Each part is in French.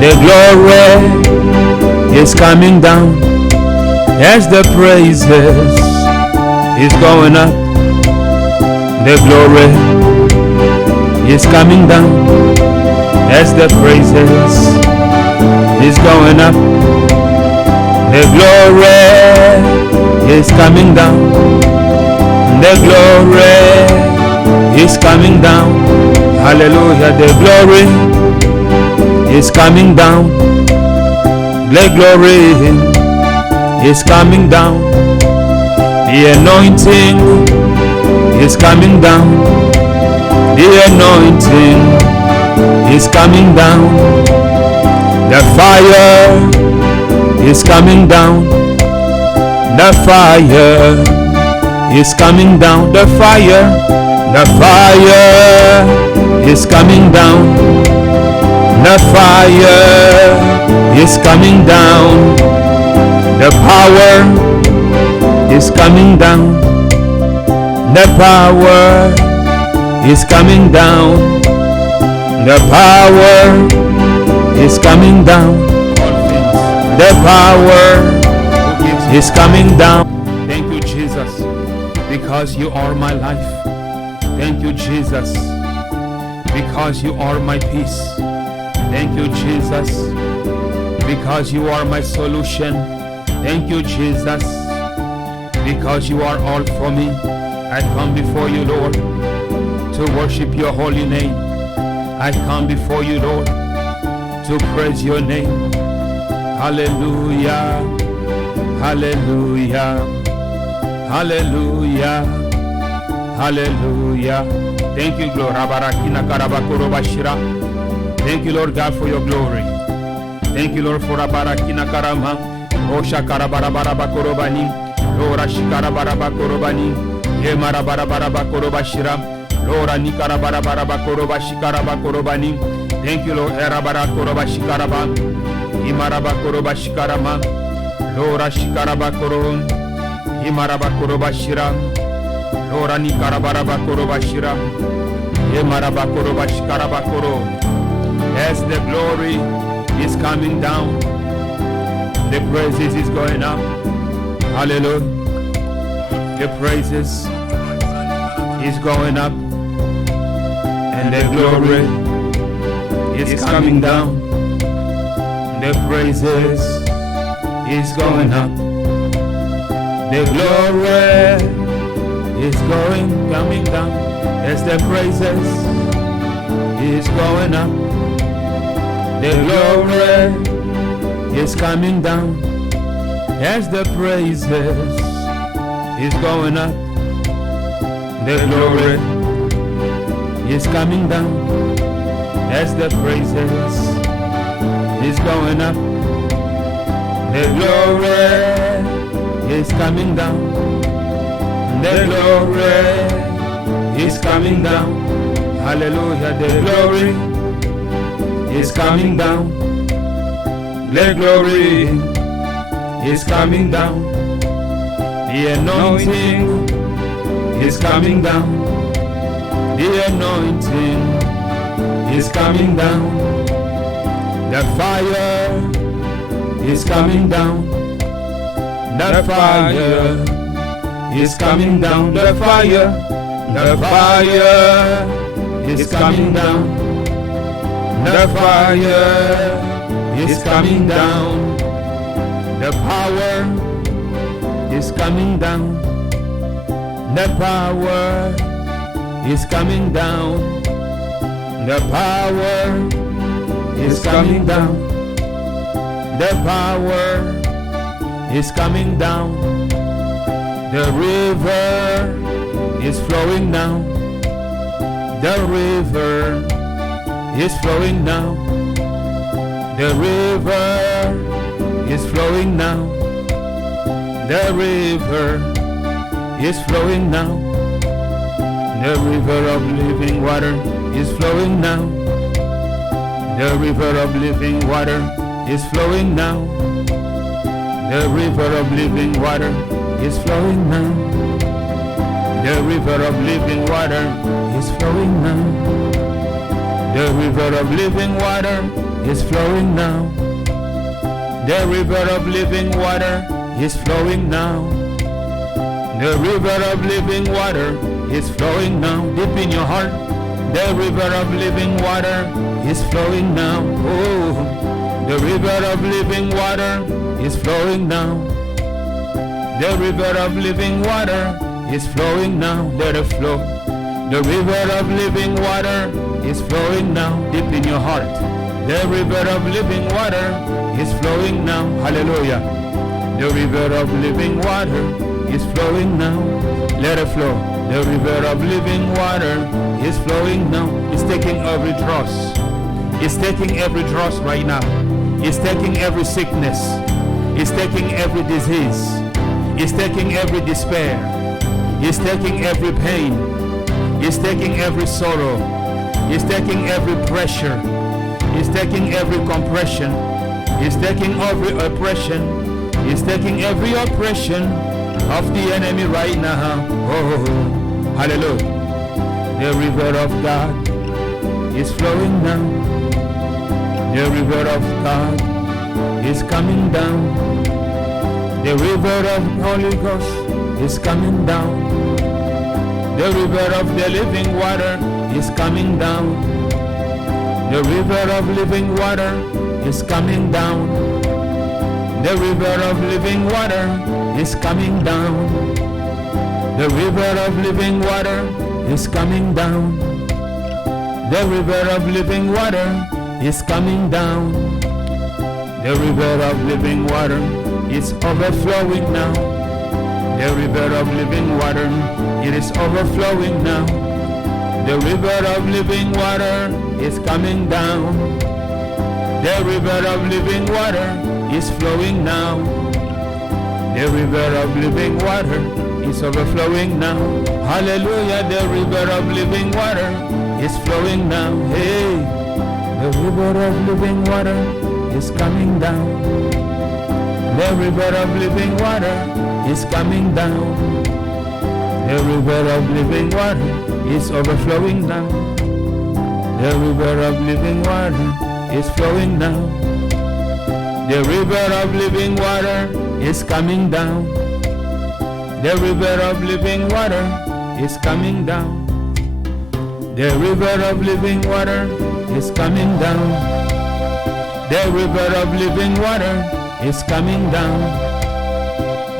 The glory is coming down as the praises is going up. The glory is coming down as the praises is going up. The glory is coming down. The glory is coming down. Hallelujah. The glory is coming down. The glory is coming down. The anointing is coming down. The anointing is coming down. The fire is coming down. The fire is coming down. The fire is coming down. The fire is coming down. The power is coming down. The power is coming down. The power is coming down. The power is coming down. Thank you, Jesus, because you are my life. Thank you, Jesus, because you are my peace. Thank you, Jesus, because you are my solution. Thank you, Jesus, because you are all for me. I come before you, Lord, to worship your holy name. I come before you, Lord, to praise your name. Hallelujah, hallelujah, hallelujah, hallelujah. Thank you, Lord. Thank you, Lord God, for your glory. Thank you, Lord, for Abarakina Karama, Osha Karabarabara Korobani, Lora Shikarabaraba Korobani, Yemara Barabaraba Korobashira, Lora Nikarabaraba Koroba Shikaraba Korobani. Thank you, Lord, Erabara Koroba Shikaraba, Imaraba Koroba Shikarama, Lora Shikaraba Koron, Imaraba Koroba Shira, Lora Nikarabaraba Korobashira, Yemaraba Koroba Shikaraba Koron. As the glory is coming down, the praises is going up. Hallelujah. The praises is going up, and the glory is coming down. The praises is going up. The glory is coming down as the praises is going up. The glory is coming down as the praises is going up. The glory is coming down as the praises is going up. The glory is coming down. The glory is coming down. Hallelujah. The glory is coming down. The glory is coming down. The anointing is coming down. The anointing is coming down. The fire is coming down. The fire is coming down. The fire is coming down. The fire is coming down. The power is coming down. The power is coming down. The power is coming down. The power is coming down. The river is flowing now. The river is flowing now. The river is flowing now. The river is flowing now. The river of living water is flowing now. The river of living water is flowing now. The river of living water is flowing now. The river of living water is flowing now. The river of living water is flowing now. The river of living water is flowing now. The river of living water is flowing now. Deep in your heart, the river of living water is flowing now. Oh, the river of living water is flowing now. The river of living water is flowing now. Let it flow. The river of living water is flowing now. Deep in your heart, the river of living water is flowing now. Hallelujah. The river of living water is flowing now. Let it flow. The river of living water is flowing now. It's taking every dross. It's taking every dross right now. It's taking every sickness. It's taking every disease. It's taking every despair. It's taking every pain. It's taking every sorrow. It's taking every pressure. It's taking every compression. It's taking every oppression. It's taking every oppression of the enemy right now. Oh, hallelujah. The river of God is flowing now. The river of God is coming down. The river of Holy Ghost is coming down. The river of the living water is coming down. The river of living water is coming down. The river of living water is coming down. The river of living water is coming down. The river of living water is coming down. The river of living water is overflowing now. The river of living water, it is overflowing now. The river of living water is coming down. The river of living water is flowing now. The river of living water is overflowing now. Hallelujah, the river of living water is flowing now. Hey, the river of living water is coming down. The river of living water is coming down. The river of living water is overflowing now. The river of living water is flowing now. The river of living water is coming down. The river of living water is coming down. The river of living water is coming down. The river of living water is coming down.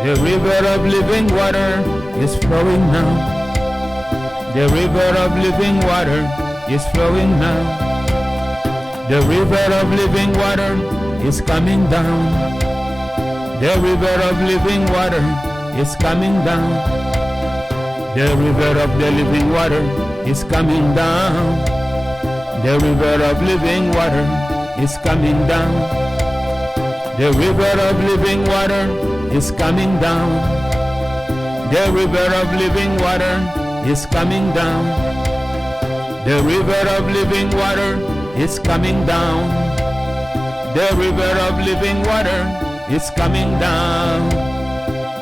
The river of living water is flowing now. The river of living water is flowing now. The river of living water is coming down. The river of living water is coming down. The river of the living water is coming down. The river of living water is coming down. The river of living water is coming down. The river of living water is coming down. The river of living water is coming down. The river of living water is coming down.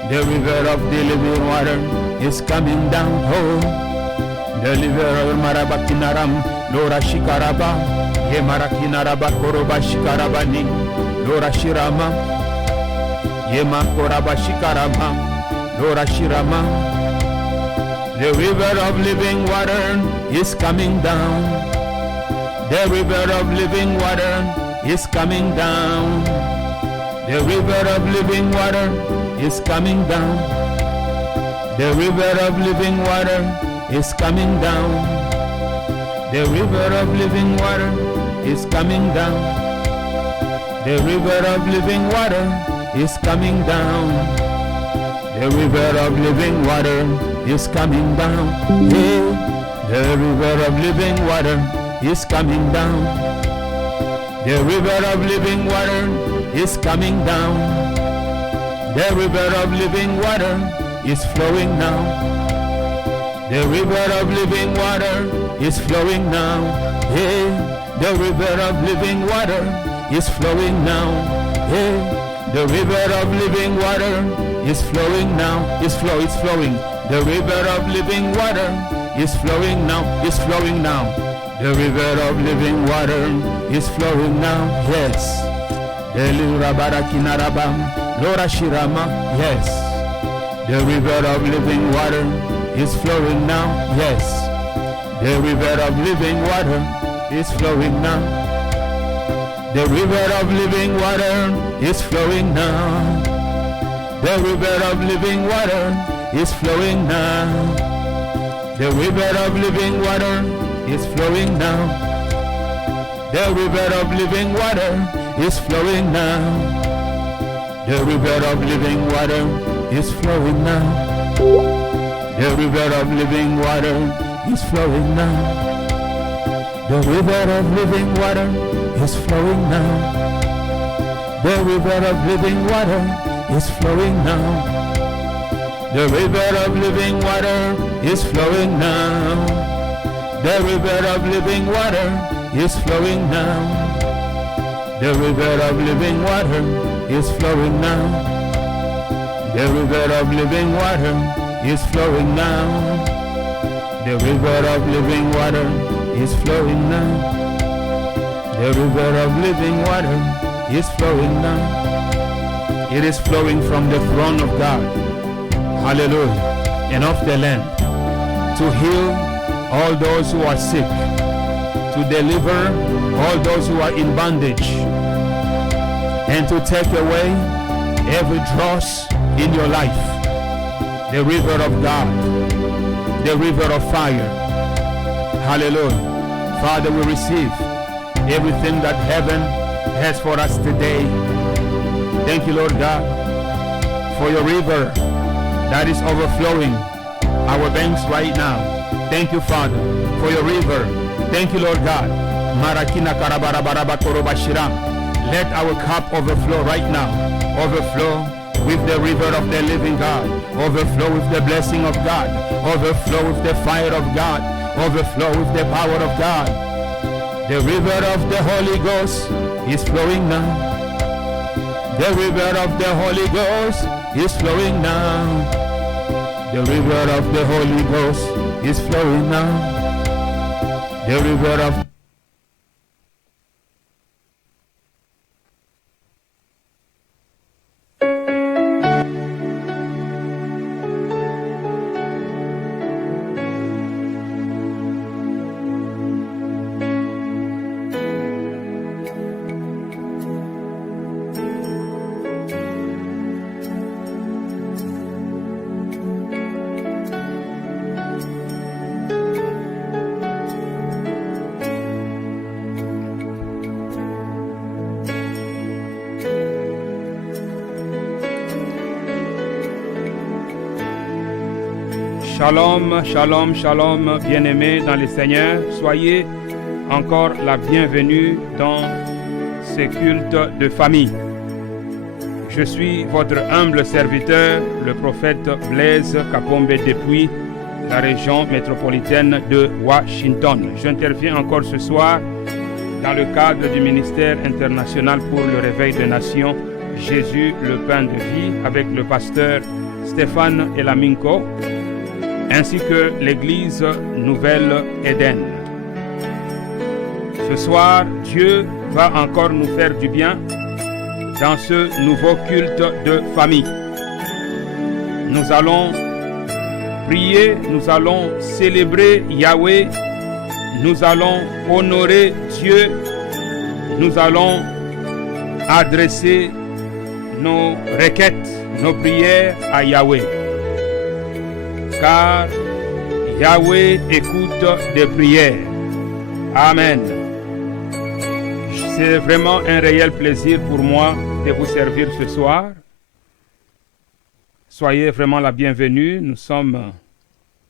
The river of the living water is coming down. Oh, the river of Marabakinaram, Lora Shikaraba, Yemarakinaraba Koroba Shikarabani, Lora Shirama, Yema Koraba Shikarama, Lora Shirama. The river of living water is coming down. The river of living water is coming down. The river of living water is coming down. The river of living water is coming down. The river of living water is coming down. The river of living water is coming down. The river of living water is coming down. Yeah. The river of living water is coming down. The river of living water is coming down. The river of living water is flowing now. The river of living water is flowing now. Hey, the river of living water is flowing now. Hey, the river of living water is flowing now. It's flowing. The river of living water is flowing now. It's flowing now. The river of living water is flowing now. Yes. Yes. The river of living water is flowing now. Yes. The river of living water is flowing now. The river of living water is flowing now. The river of living water is flowing now. The river of living water is flowing now. The river of living water is flowing now. The river of living water is flowing now. The river of living water is flowing now. The river of living water is flowing now. The river of living water is flowing now. The river of living water is flowing now. The river of living water is flowing now. The river of living water is flowing now. The river of living water is flowing now. The river of living water is flowing now. The river of living water is flowing now. It is flowing from the throne of God. Hallelujah. And of the land to heal all those who are sick, to deliver all those who are in bondage, and to take away every dross in your life. The river of God, the river of fire. Hallelujah. Father, we receive everything that heaven has for us today. Thank you, Lord God, for your river that is overflowing our banks right now. Thank you, Father, for your river. Thank you, Lord God. Marakina karabarabaraba korobashiram. Let our cup overflow right now. Overflow with the river of the living God. Overflow with the blessing of God. Overflow with the fire of God. Overflow with the power of God. The river of the Holy Ghost is flowing now. The river of the Holy Ghost is flowing now. The river of the Holy Ghost is flowing now. The river of Shalom, shalom, shalom, bien-aimés dans le Seigneur. Soyez encore la bienvenue dans ce culte de famille. Je suis votre humble serviteur, le prophète Blaise Kapombe depuis la région métropolitaine de Washington. J'interviens encore ce soir dans le cadre du ministère international pour le réveil des nations, Jésus, le pain de vie, avec le pasteur Stéphane Elaminko, ainsi que l'église Nouvelle Éden. Ce soir, Dieu va encore nous faire du bien dans ce nouveau culte de famille. Nous allons prier, nous allons célébrer Yahweh, nous allons honorer Dieu, nous allons adresser nos requêtes, nos prières à Yahweh. Car Yahweh écoute des prières. Amen. C'est vraiment un réel plaisir pour moi de vous servir ce soir. Soyez vraiment la bienvenue. Nous sommes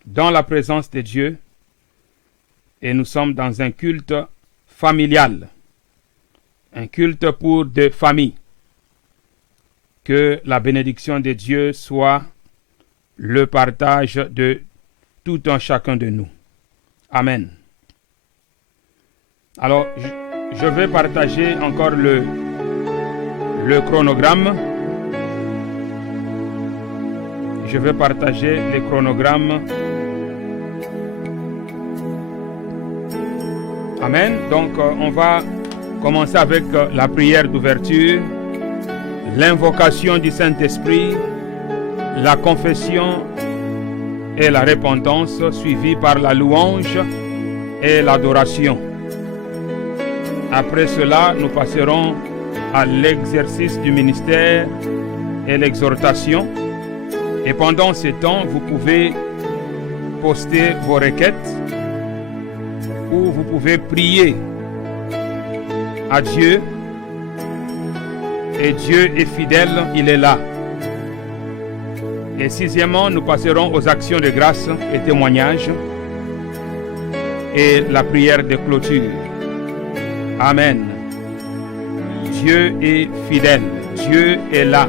dans la présence de Dieu et nous sommes dans un culte familial, un culte pour des familles. Que la bénédiction de Dieu soit le partage de tout un chacun de nous. Amen. Alors, je vais partager encore le chronogramme. Je vais partager le chronogramme. Amen. Donc, on va commencer avec la prière d'ouverture, l'invocation du Saint-Esprit, la confession et la repentance, suivie par la louange et l'adoration. Après cela, nous passerons à l'exercice du ministère et l'exhortation. Et pendant ce temps, vous pouvez poster vos requêtes ou vous pouvez prier à Dieu. Et Dieu est fidèle, il est là. Et sixièmement, nous passerons aux actions de grâce et témoignages et la prière de clôture. Amen. Dieu est fidèle. Dieu est là.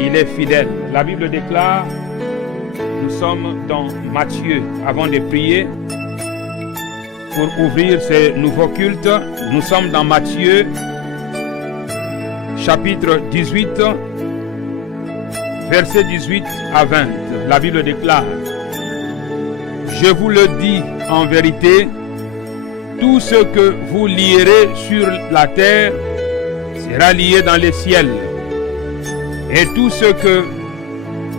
Il est fidèle. La Bible déclare, nous sommes dans Matthieu. Avant de prier, pour ouvrir ce nouveau culte, nous sommes dans Matthieu, chapitre 18, versets 18 à 20. La Bible déclare, je vous le dis en vérité, tout ce que vous lierez sur la terre sera lié dans les ciels. Et tout ce que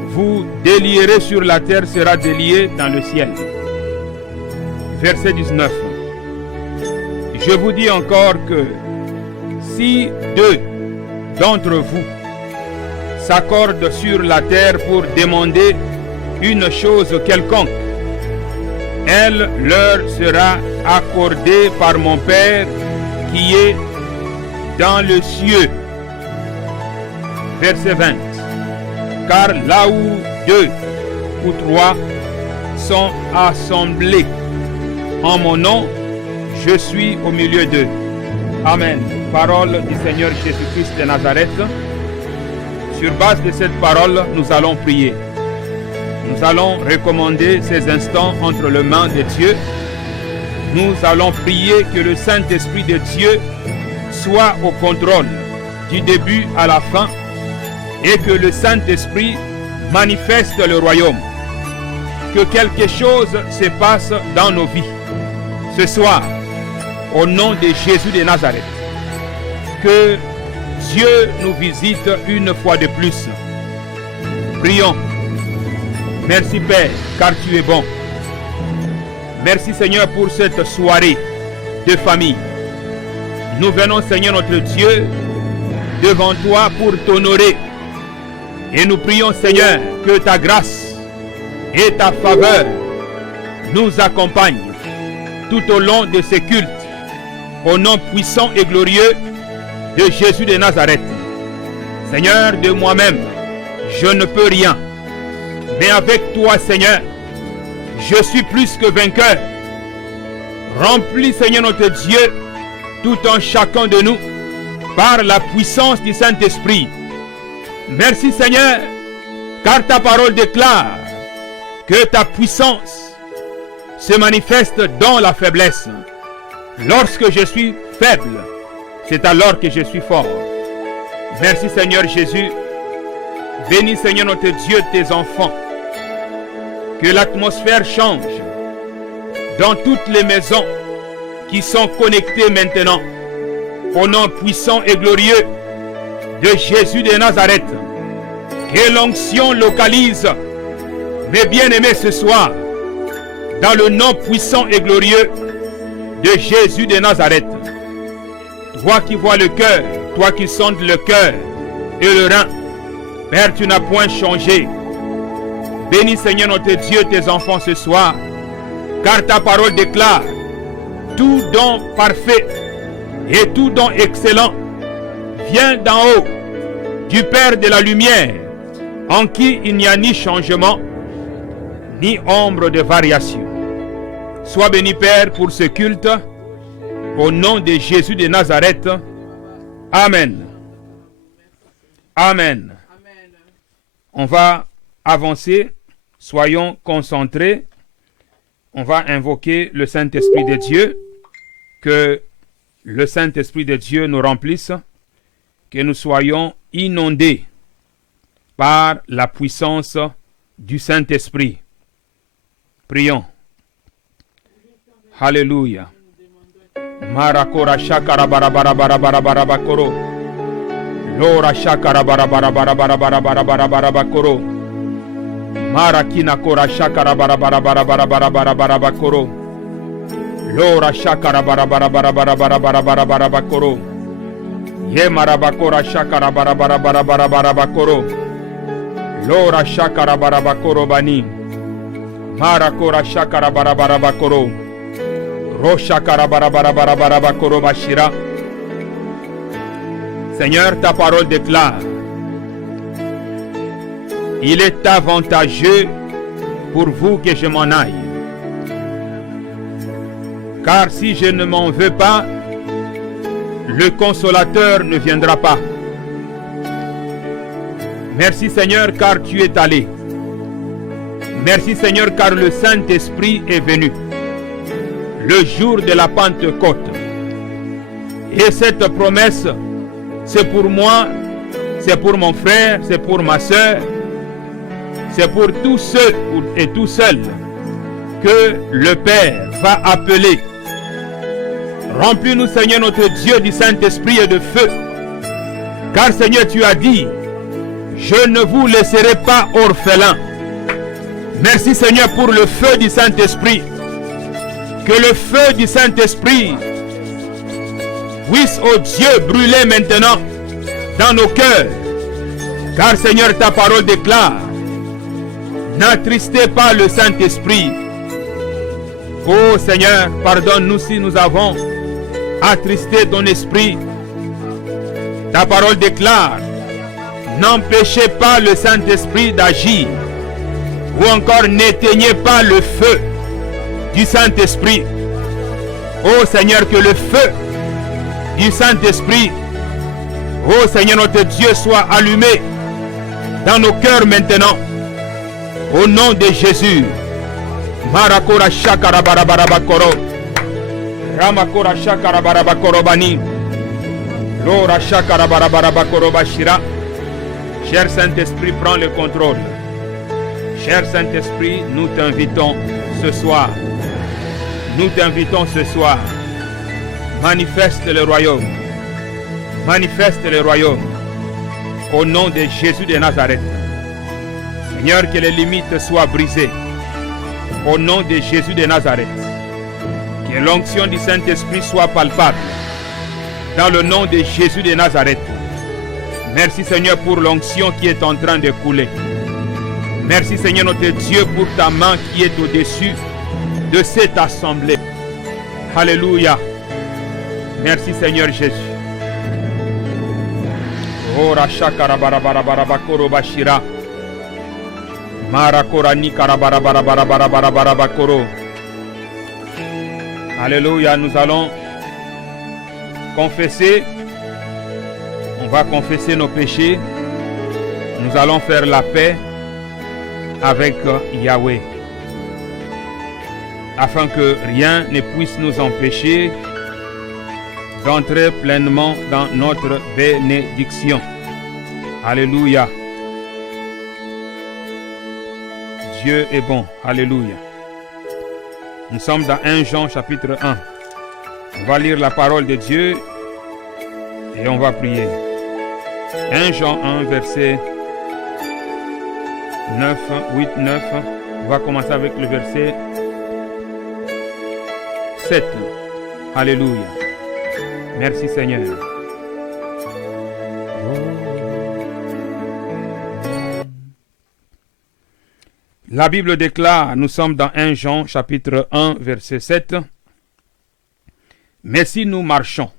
vous délierez sur la terre sera délié dans le ciel. Verset 19. Je vous dis encore que si deux d'entre vous s'accordent sur la terre pour demander une chose quelconque, elle leur sera accordée par mon Père qui est dans le cieux. Verset 20. Car là où deux ou trois sont assemblés en mon nom, je suis au milieu d'eux. Amen. Parole du Seigneur Jésus-Christ de Nazareth. Sur base de cette parole, nous allons prier. Nous allons recommander ces instants entre les mains de Dieu. Nous allons prier que le Saint-Esprit de Dieu soit au contrôle du début à la fin et que le Saint-Esprit manifeste le royaume. Que quelque chose se passe dans nos vies ce soir, au nom de Jésus de Nazareth. Que Dieu nous visite une fois de plus. Prions. Merci Père, car tu es bon. Merci Seigneur pour cette soirée de famille. Nous venons Seigneur notre Dieu devant toi pour t'honorer. Et nous prions Seigneur que ta grâce et ta faveur nous accompagnent tout au long de ces cultes. Au nom puissant et glorieux de Jésus de Nazareth. Seigneur, de moi-même, je ne peux rien. Mais avec toi Seigneur, je suis plus que vainqueur. Remplis Seigneur notre Dieu, tout en chacun de nous, par la puissance du Saint-Esprit. Merci Seigneur, car ta parole déclare que ta puissance se manifeste dans la faiblesse. Lorsque je suis faible, c'est alors que je suis fort. Merci Seigneur Jésus. Bénis Seigneur notre Dieu tes enfants. Que l'atmosphère change dans toutes les maisons qui sont connectées maintenant. Au nom puissant et glorieux de Jésus de Nazareth. Que l'onction localise mes bien-aimés ce soir. Dans le nom puissant et glorieux de Jésus de Nazareth. Toi qui vois le cœur, toi qui sondes le cœur et le rein, Père, tu n'as point changé. Bénis Seigneur notre Dieu tes enfants ce soir, car ta parole déclare tout don parfait et tout don excellent vient d'en haut, du Père de la lumière, en qui il n'y a ni changement, ni ombre de variation. Sois béni Père pour ce culte, au nom de Jésus de Nazareth. Amen. Amen. On va avancer, soyons concentrés. On va invoquer le Saint-Esprit de Dieu, que le Saint-Esprit de Dieu nous remplisse, que nous soyons inondés par la puissance du Saint-Esprit. Prions. Alléluia. Marakora shakara bara bara bara bara bara bakoro. Lora shakara bara bara bara bara bara bara bara bara bakoro. Marakina kora shakara bara bara bara bara bara bara bara bakoro. Lora shakara bara bara bara bara bara bara bara bara bakoro. Ye marabakora shakara bara bara bara bara bara bakoro. Lora shakara bara bakoro bani. Marakora shakara bara bara bakoro. Roshakara bara bara bara bara bakoro bashira. Seigneur, ta parole déclare: il est avantageux pour vous que je m'en aille. Car si je ne m'en veux pas, le consolateur ne viendra pas. Merci Seigneur car tu es allé. Merci Seigneur car le Saint-Esprit est venu le jour de la Pentecôte. Et cette promesse, c'est pour moi, c'est pour mon frère, c'est pour ma soeur, c'est pour tous ceux et tous seuls que le Père va appeler. Remplis-nous Seigneur notre Dieu du Saint-Esprit et de feu. Car Seigneur tu as dit: je ne vous laisserai pas orphelins. Merci Seigneur pour le feu du Saint-Esprit. Que le feu du Saint-Esprit puisse, oh Dieu, brûler maintenant dans nos cœurs. Car Seigneur, ta parole déclare: n'attristez pas le Saint-Esprit. Oh Seigneur, pardonne-nous si nous avons attristé ton esprit. Ta parole déclare: n'empêchez pas le Saint-Esprit d'agir. Ou encore n'éteignez pas le feu du Saint-Esprit. Oh Seigneur, que le feu du Saint-Esprit, oh Seigneur notre Dieu, soit allumé dans nos cœurs maintenant. Au nom de Jésus. Marakora shakara barabarabakoro. Ramakora shakara barabakoro bani. Lora shakara barabarabakoro bashira. Cher Saint-Esprit, prends le contrôle. Cher Saint-Esprit, nous t'invitons ce soir. Nous t'invitons ce soir. Manifeste le royaume. Manifeste le royaume. Au nom de Jésus de Nazareth. Seigneur, que les limites soient brisées. Au nom de Jésus de Nazareth. Que l'onction du Saint-Esprit soit palpable. Dans le nom de Jésus de Nazareth. Merci Seigneur pour l'onction qui est en train de couler. Merci Seigneur notre Dieu pour ta main qui est au-dessus de cette assemblée. Alléluia. Merci Seigneur Jésus. Oh rashakara barabarabakoro bashira. Marakora ni karabarabarabarabarabarabarabakoro. Alléluia, nous allons confesser. On va confesser nos péchés. Nous allons faire la paix avec Yahweh, afin que rien ne puisse nous empêcher d'entrer pleinement dans notre bénédiction. Alléluia. Dieu est bon. Alléluia. Nous sommes dans 1 Jean chapitre 1. On va lire la parole de Dieu et on va prier. 1 Jean 1 verset 9, 8, 9. On va commencer avec le verset 7. Alléluia. Merci Seigneur. La Bible déclare, nous sommes dans 1 Jean chapitre 1 verset 7. Mais si nous marchons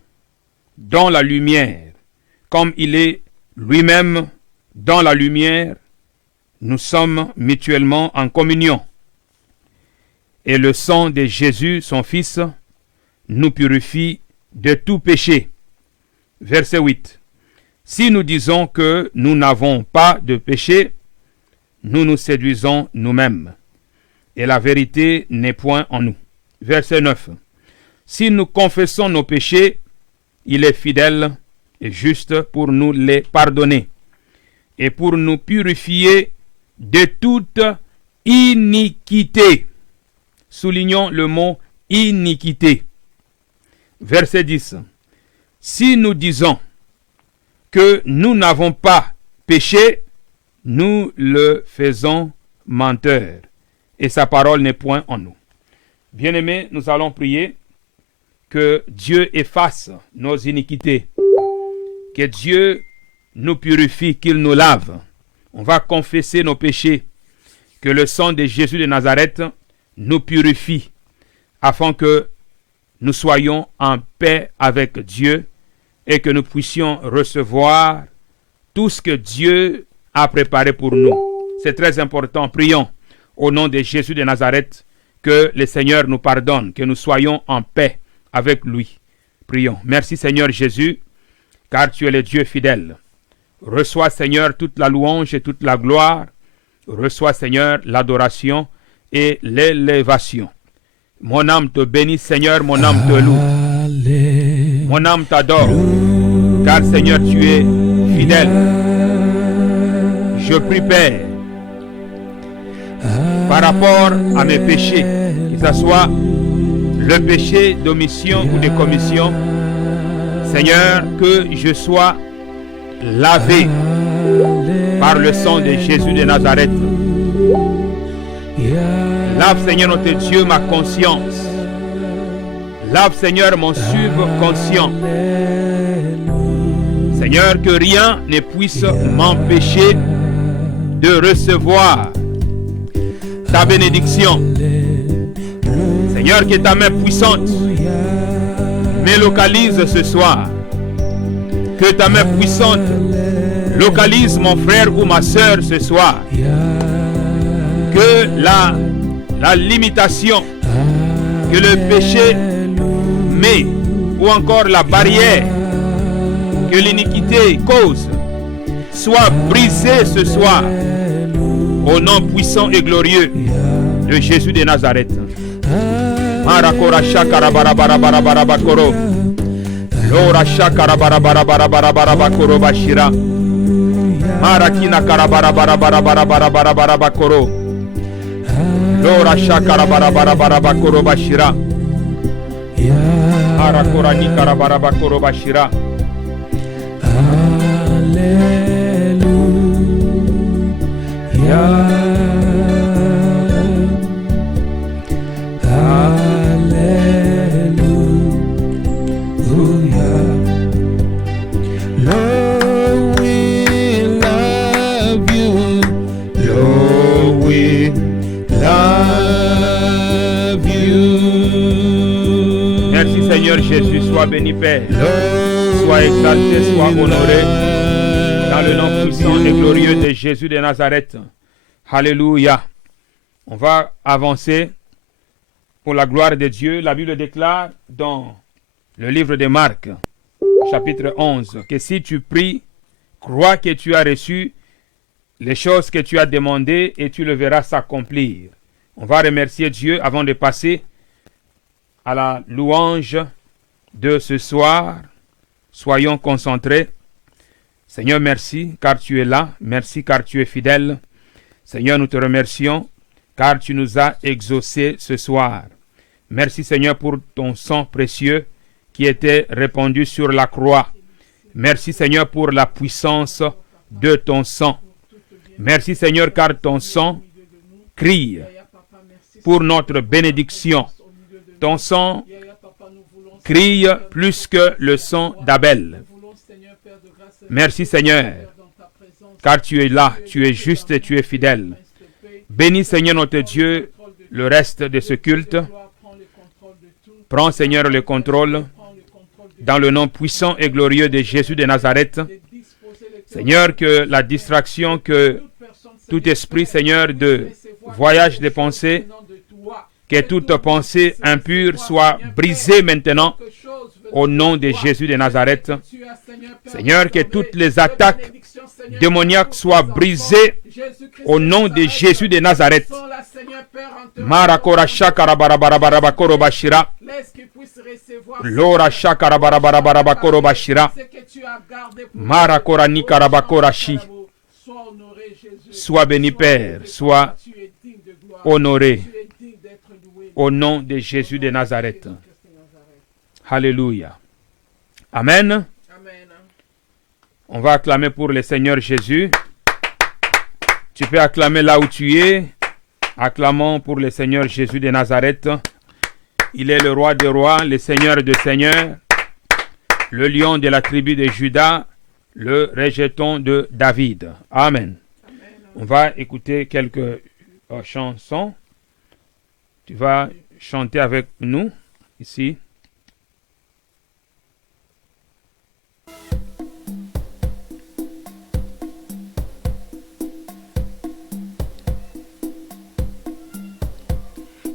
dans la lumière, comme il est lui-même dans la lumière, nous sommes mutuellement en communion. Et le sang de Jésus, son Fils, nous purifie de tout péché. Verset 8. Si nous disons que nous n'avons pas de péché, nous nous séduisons nous-mêmes, et la vérité n'est point en nous. Verset 9. Si nous confessons nos péchés, il est fidèle et juste pour nous les pardonner, et pour nous purifier de toute iniquité. Soulignons le mot iniquité. Verset 10. Si nous disons que nous n'avons pas péché, nous le faisons menteur, et sa parole n'est point en nous. Bien-aimés, nous allons prier que Dieu efface nos iniquités, que Dieu nous purifie, qu'il nous lave. On va confesser nos péchés, que le sang de Jésus de Nazareth nous purifie, afin que nous soyons en paix avec Dieu et que nous puissions recevoir tout ce que Dieu a préparé pour nous. C'est très important. Prions au nom de Jésus de Nazareth que le Seigneur nous pardonne, que nous soyons en paix avec lui. Prions. Merci Seigneur Jésus, car tu es le Dieu fidèle. Reçois Seigneur toute la louange et toute la gloire. Reçois Seigneur l'adoration et l'élévation. Mon âme te bénit Seigneur, mon âme te loue. Mon âme t'adore, car Seigneur tu es fidèle. Je prie Père, par rapport à mes péchés, que ce soit le péché d'omission ou de commission, Seigneur, que je sois lavé par le sang de Jésus de Nazareth. Lave Seigneur notre Dieu ma conscience. Lave Seigneur mon subconscient. Seigneur, que rien ne puisse m'empêcher de recevoir ta bénédiction. Seigneur, que ta main puissante me localise ce soir. Que ta main puissante localise mon frère ou ma soeur ce soir. Que la limitation que le péché met, ou encore la barrière que l'iniquité cause, soit brisée ce soir au nom puissant et glorieux de Jésus de Nazareth. Marakora shakara barabara barabara bakoro. Lora shakara barabara barabara barabakoro bashira. Marakina karabara barabara barabara barabara bakoro. Lora shakara barabara barabakoro bashira. Marakora ni karabara bakoro bashira. Merci Seigneur Jésus, sois béni Père, sois exalté, sois honoré dans le nom puissant et glorieux de Jésus de Nazareth. Alléluia. On va avancer pour la gloire de Dieu. La Bible déclare dans le livre de Marc, chapitre 11, que si tu pries, crois que tu as reçu les choses que tu as demandées et tu le verras s'accomplir. On va remercier Dieu avant de passer à la louange de ce soir. Soyons concentrés. Seigneur, merci car tu es là. Merci car tu es fidèle. Seigneur, nous te remercions car tu nous as exaucés ce soir. Merci Seigneur pour ton sang précieux qui était répandu sur la croix. Merci Seigneur pour la puissance de ton sang. Merci Seigneur car ton sang crie pour notre bénédiction. Ton sang crie plus que le sang d'Abel. Merci Seigneur, car tu es là, tu es juste et tu es fidèle. Bénis Seigneur notre Dieu le reste de ce culte. Prends Seigneur le contrôle dans le nom puissant et glorieux de Jésus de Nazareth. Seigneur, que la distraction, que tout esprit Seigneur de voyage de pensée, que toute pensée impure soit brisée maintenant au nom de Jésus de Nazareth. Seigneur, que toutes les attaques démoniaques soient brisées au nom de Jésus de Nazareth. Marakora shakara barabara barabakoro bashira. Lora shakara barabara barabakoro bashira. Marakora nikarabakora shi. Sois béni Père, sois honoré au nom de Jésus de Nazareth. Alléluia. Amen. On va acclamer pour le Seigneur Jésus. Tu peux acclamer là où tu es. Acclamons pour le Seigneur Jésus de Nazareth. Il est le roi des rois, le Seigneur des seigneurs, le lion de la tribu de Juda, le rejeton de David. Amen. On va écouter quelques chansons. Tu vas chanter avec nous ici.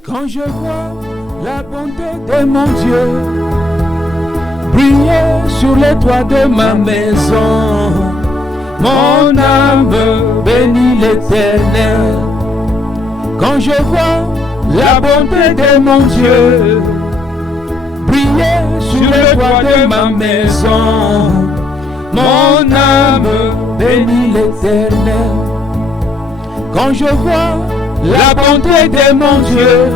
Quand je vois la bonté de mon Dieu briller sur les toits de ma maison, mon âme bénit l'Éternel. Quand je vois la bonté de mon Dieu briller sur les toits de ma maison, mon âme bénit l'Éternel. Quand je vois la bonté de mon Dieu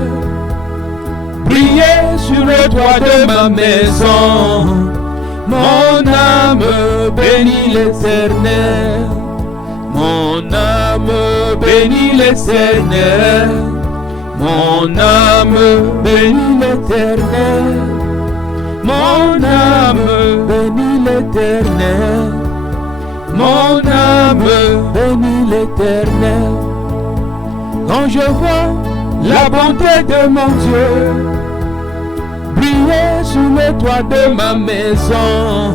briller sur le toit de ma maison, mon âme bénit l'Éternel. Mon âme bénit l'Éternel. Mon âme bénit l'Éternel. Mon âme bénit l'Éternel. Mon âme bénit l'Éternel. Quand je vois la bonté de mon Dieu briller sur le toit de ma maison,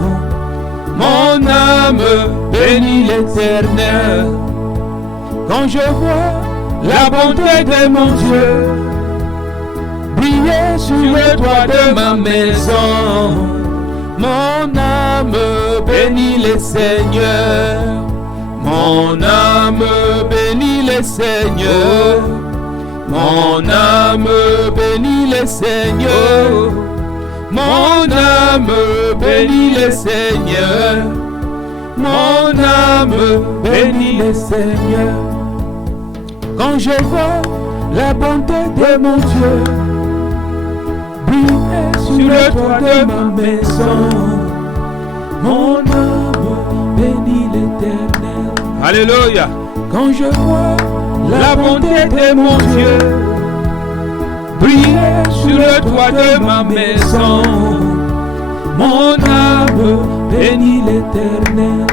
mon âme bénit l'Éternel. Quand je vois la bonté de mon Dieu briller sur le toit de ma maison, mon âme bénit le Seigneur. Mon âme bénit le Seigneur. Mon âme bénit le Seigneur. Mon âme bénit le Seigneur. Mon âme bénit le Seigneur. Quand je vois la bonté de mon Dieu briller sur le toit de ma maison, mon âme bénit l'Éternel. Alléluia. Quand je vois la bonté de mon Dieu briller sur le toit de ma maison, mon âme bénit l'Éternel.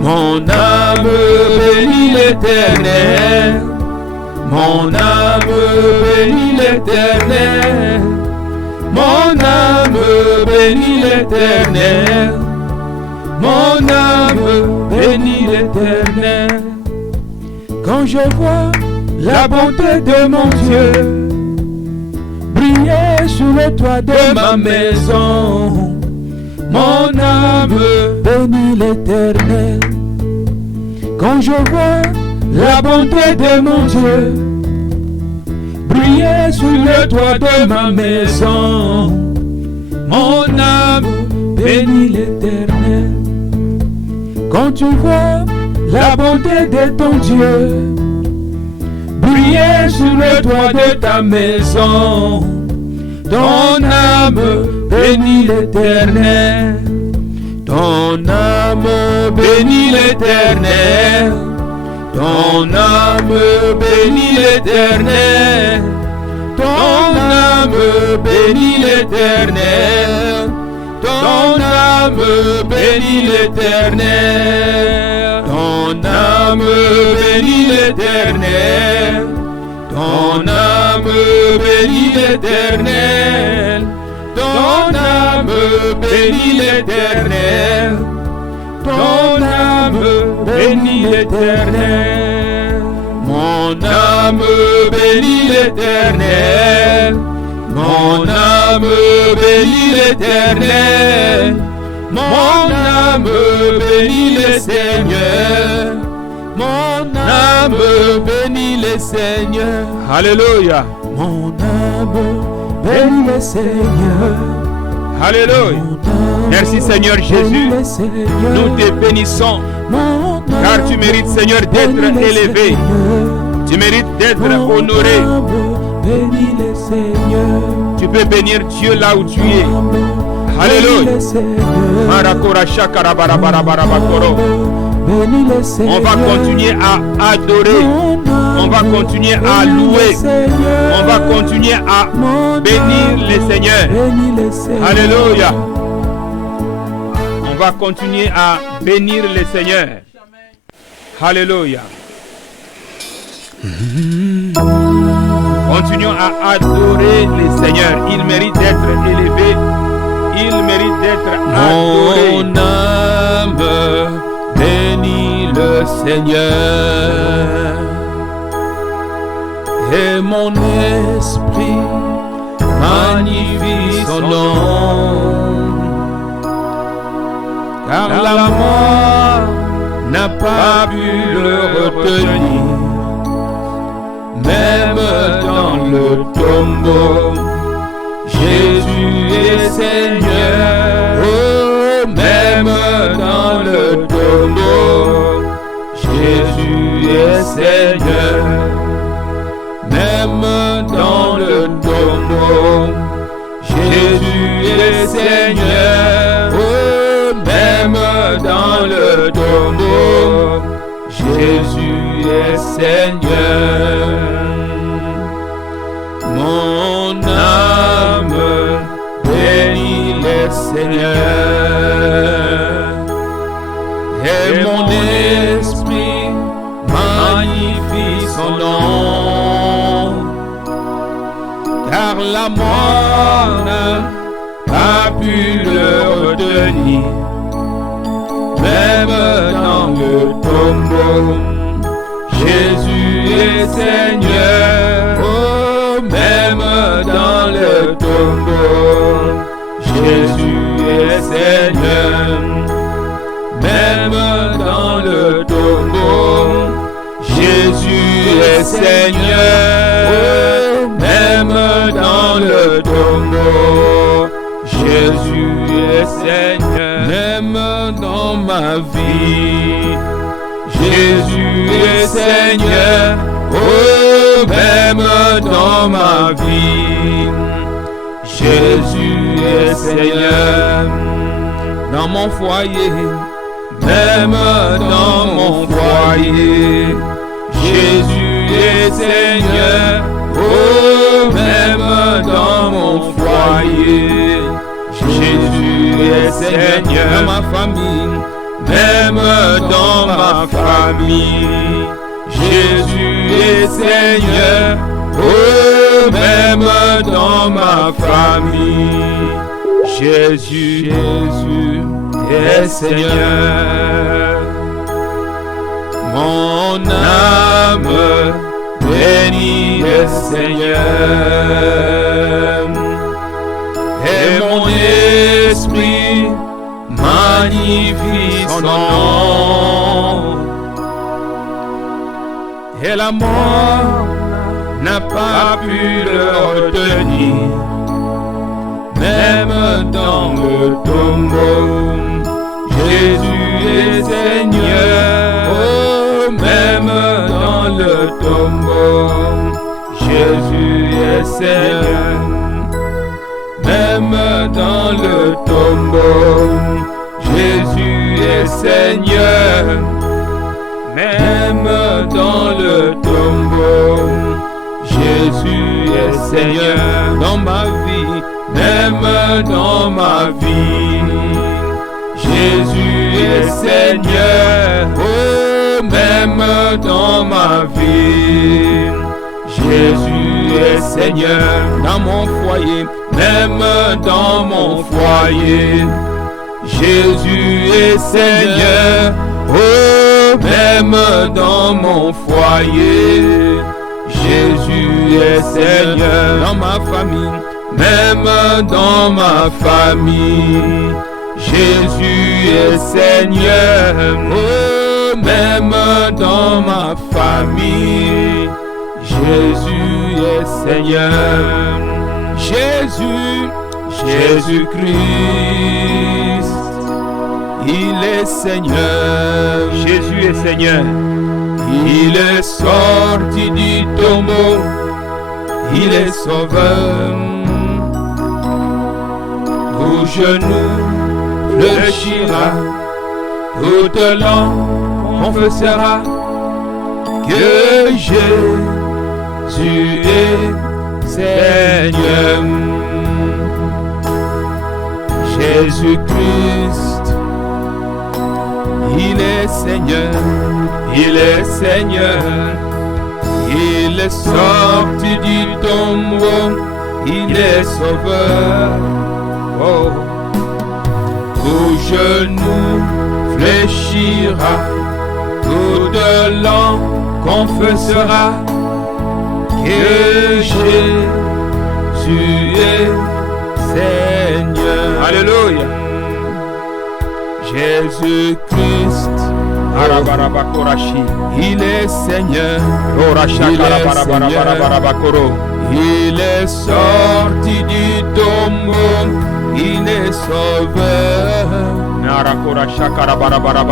Mon âme bénit l'Éternel. Mon âme bénit l'Éternel. Mon âme bénit l'Éternel. Mon âme bénit l'Éternel. Quand je vois la bonté de mon Dieu briller sur le toit de ma maison, mon âme bénit l'Éternel. Quand je vois la bonté de mon Dieu briller sur le toit de ma maison, mon âme bénit l'Éternel. Quand tu vois la bonté de ton Dieu briller sur le toit de ta maison, ton âme bénit l'Éternel. Ton âme bénit l'Éternel. Ton âme bénit l'Éternel. Ton âme bénit l'Éternel. Ton âme bénit l'Éternel. Ton âme bénit l'Éternel. Ton âme bénit l'Éternel. Ton âme bénit l'Éternel. Ton âme bénit l'Éternel. Mon âme bénit l'Éternel. Mon âme bénit l'Éternel. Mon âme bénit le Seigneur. Mon âme bénit le Seigneur. Alléluia. Mon âme bénit le Seigneur. Alléluia. Merci Seigneur Jésus. Nous te bénissons. Car tu mérites Seigneur d'être élevé. Tu mérites d'être honoré. bénis le Seigneur. Tu peux bénir Dieu là où tu es. Alléluia. On va continuer à adorer. On va continuer à louer. On va continuer à bénir le Seigneur. Alléluia. On va continuer à bénir le Seigneur. Alléluia. Continuons à adorer le Seigneur. Il mérite d'être élevé. Il mérite d'être adoré. Mon âme bénit le Seigneur et mon esprit magnifie son nom, car la mort n'a pas pu le retenir, même dans le tombeau. Jésus est Seigneur, oh, même dans le tombeau. Jésus est Seigneur, même dans le tombeau. Jésus est Seigneur, oh, même dans le tombeau. Jésus est Seigneur. Mon âme bénit le Seigneur et mon esprit magnifie son nom, car la mort n'a pas pu le retenir, même dans le tombeau. Jésus est Seigneur, oh, même dans le tombeau. Jésus est Seigneur, même dans le tombeau. Jésus est Seigneur, oh, même dans le tombeau. Jésus est Seigneur, même dans ma vie. Jésus est Seigneur, oh, même dans ma vie. Jésus est Seigneur, dans mon foyer, même dans mon foyer. Jésus est Seigneur, oh, même dans mon foyer. Jésus est Seigneur, dans ma famille, même dans ma famille. Jésus est Seigneur, oh, même dans ma famille. Jésus est Seigneur. Mon âme bénit le Seigneur et mon esprit magnifie son nom, et la mort n'a pas pu le retenir, même dans le tombeau. Jésus est Seigneur, oh, même dans le tombeau. Jésus est Seigneur, même dans le tombeau. Jésus est Seigneur, même dans le tombeau. Jésus est Seigneur dans ma vie, même dans ma vie. Jésus est Seigneur, oh, même dans ma vie. Jésus est Seigneur dans mon foyer, même dans mon foyer. Jésus est Seigneur, oh, même dans mon foyer. Jésus est Seigneur dans ma famille, même dans ma famille. Jésus est Seigneur, oh, même dans ma famille. Jésus est Seigneur. Jésus-Christ, il est Seigneur. Jésus est Seigneur. Il est sorti du tombeau, il est sauveur. Vos genoux fléchira, toute langue confessera que Jésus est Seigneur. Jésus-Christ, il est Seigneur, il est Seigneur. Il est sorti du tombeau, il est sauveur. Oh, vos genoux fléchira, toute langue confessera que Jésus est Seigneur. Alléluia. Jésus-Christ, il est Seigneur. Il est sorti du tombeau, il est sauveur. Vos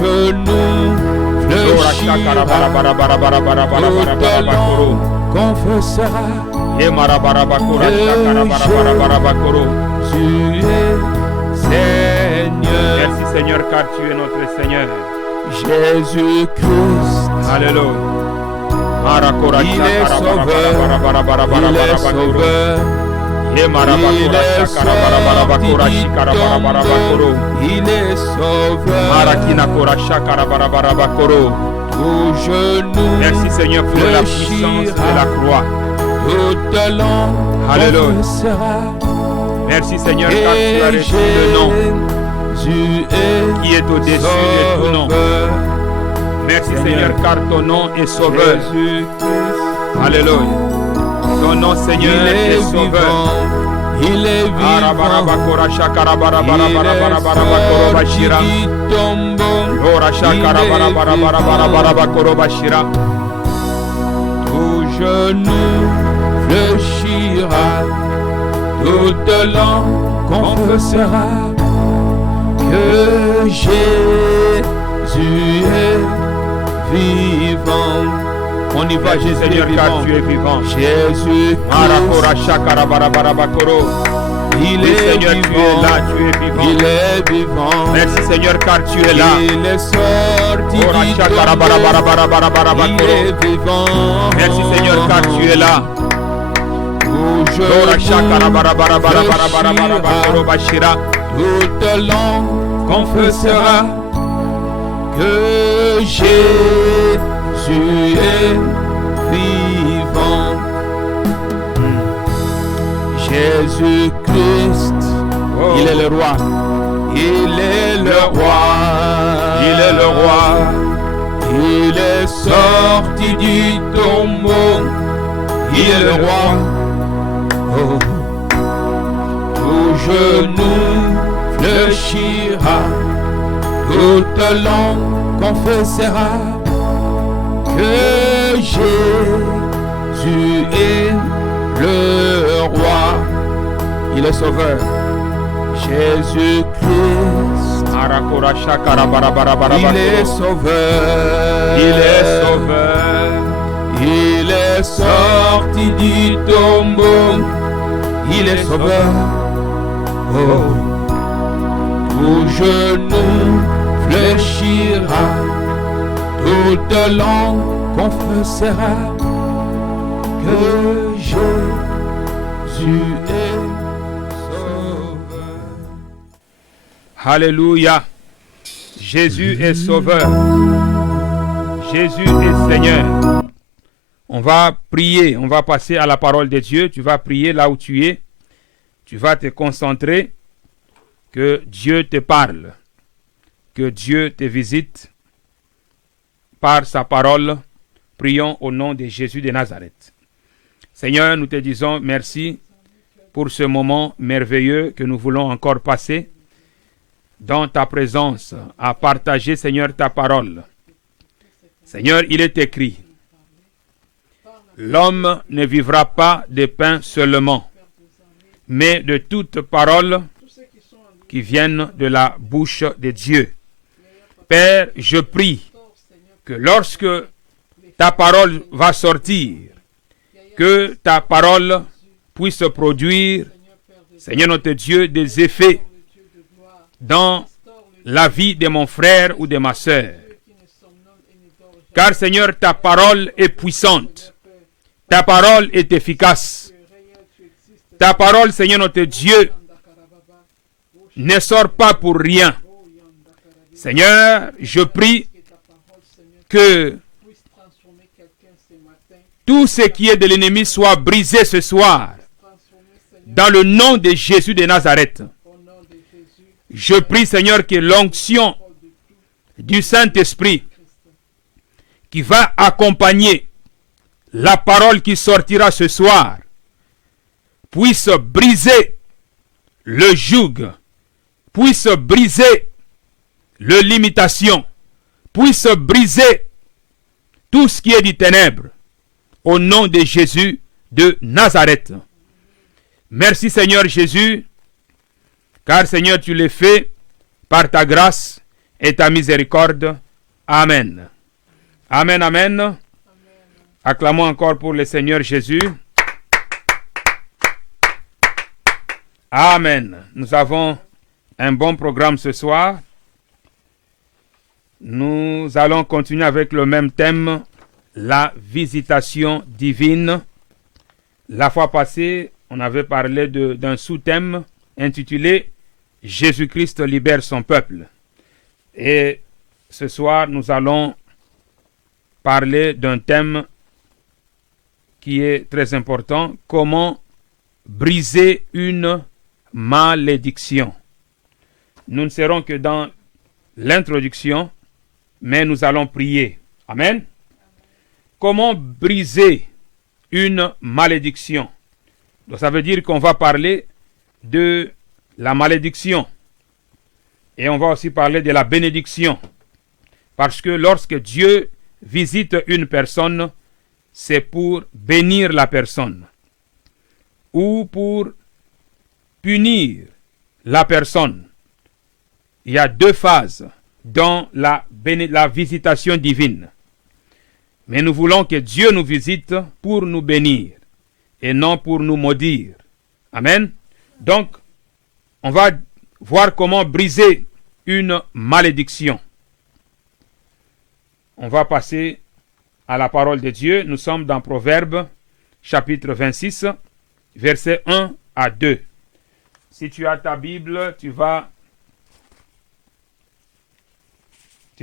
genoux fléchira, toute langue confessera que Jésus est Seigneur. Merci Seigneur, car tu es notre Seigneur. Jésus-Christ, Alléluia. il est sauveur, il est sauveur. Il est sorti du tombeau, il est sauveur. Vos genoux Merci Seigneur pour la puissance de la croix. toute langue confessera. Merci Seigneur car tu as reçu le nom qui est au-dessus de tout nom. Merci Seigneur car ton nom est sauveur. Alléluia. Ton nom Seigneur est sauveur. Il est vivant. Il est sorti du tombeau. Vos genoux fléchira, toute langue confessera que Jésus est vivant. On y va, Jésus Seigneur car tu es vivant. Jésus il est Seigneur, vivant. tu es là, tu es vivant. Il est vivant. Merci Seigneur car tu es là. Il est sorti du tombeau. Il est vivant. Merci Seigneur car tu es là. Vos genoux fléchira, toute langue confessera que Jésus est vivant. Jésus-Christ, il est le roi. Il est le roi. Il est le roi. Il est sorti du tombeau. Il est le roi. Oh. Vos genoux fléchira, toute langue confessera que Jésus est le roi. Il est sauveur. Jésus-Christ, il est sauveur. Il est sauveur. Il est sorti du tombeau. Il est sauveur. Oh. Vos genoux fléchira, toute langue confessera que Jésus est sauveur. Alléluia. Jésus est sauveur. Jésus est Seigneur. On va prier, on va passer à la parole de Dieu. Tu vas prier là où tu es. Tu vas te concentrer. Que Dieu te parle. Que Dieu te visite par sa parole. Prions au nom de Jésus de Nazareth. Seigneur, nous te disons merci pour ce moment merveilleux que nous voulons encore passer dans ta présence, à partager, Seigneur, ta parole. Seigneur, il est écrit, l'homme ne vivra pas de pain seulement, mais de toute parole qui viennent de la bouche de Dieu. Père, je prie que lorsque ta parole va sortir, Que ta parole puisse produire, Seigneur notre Dieu, des effets dans la vie de mon frère ou de ma sœur. Car Seigneur, ta parole est puissante. Ta parole est efficace. Ta parole, Seigneur notre Dieu, ne sort pas pour rien. Seigneur, je prie que tout ce qui est de l'ennemi soit brisé ce soir. Dans le nom de Jésus de Nazareth. Je prie, Seigneur, que l'onction du Saint-Esprit qui va accompagner la parole qui sortira ce soir puisse briser le joug, puisse briser le limitation, puisse briser tout ce qui est du ténèbre au nom de Jésus de Nazareth. Merci Seigneur Jésus, car Seigneur tu l'as fait par ta grâce et ta miséricorde. Amen. Amen, amen. Amen. Acclamons encore pour le Seigneur Jésus. Amen. Nous avons un bon programme ce soir. Nous allons continuer avec le même thème, la visitation divine. La fois passée, on avait parlé d'un sous-thème intitulé « Jésus-Christ libère son peuple ». Et ce soir, nous allons parler d'un thème qui est très important, comment briser une malédiction. Nous ne serons que dans l'introduction, mais nous allons prier. Amen. Comment briser une malédiction? Donc ça veut dire qu'on va parler de la malédiction. Et on va aussi parler de la bénédiction. Parce que lorsque Dieu visite une personne, c'est pour bénir la personne. Ou pour punir la personne. Il y a deux phases dans la visitation divine. Mais nous voulons que Dieu nous visite pour nous bénir et non pour nous maudire. Amen. Donc, on va voir comment briser une malédiction. On va passer à la parole de Dieu. Nous sommes dans Proverbes, chapitre 26, versets 1 à 2. Si tu as ta Bible, tu vas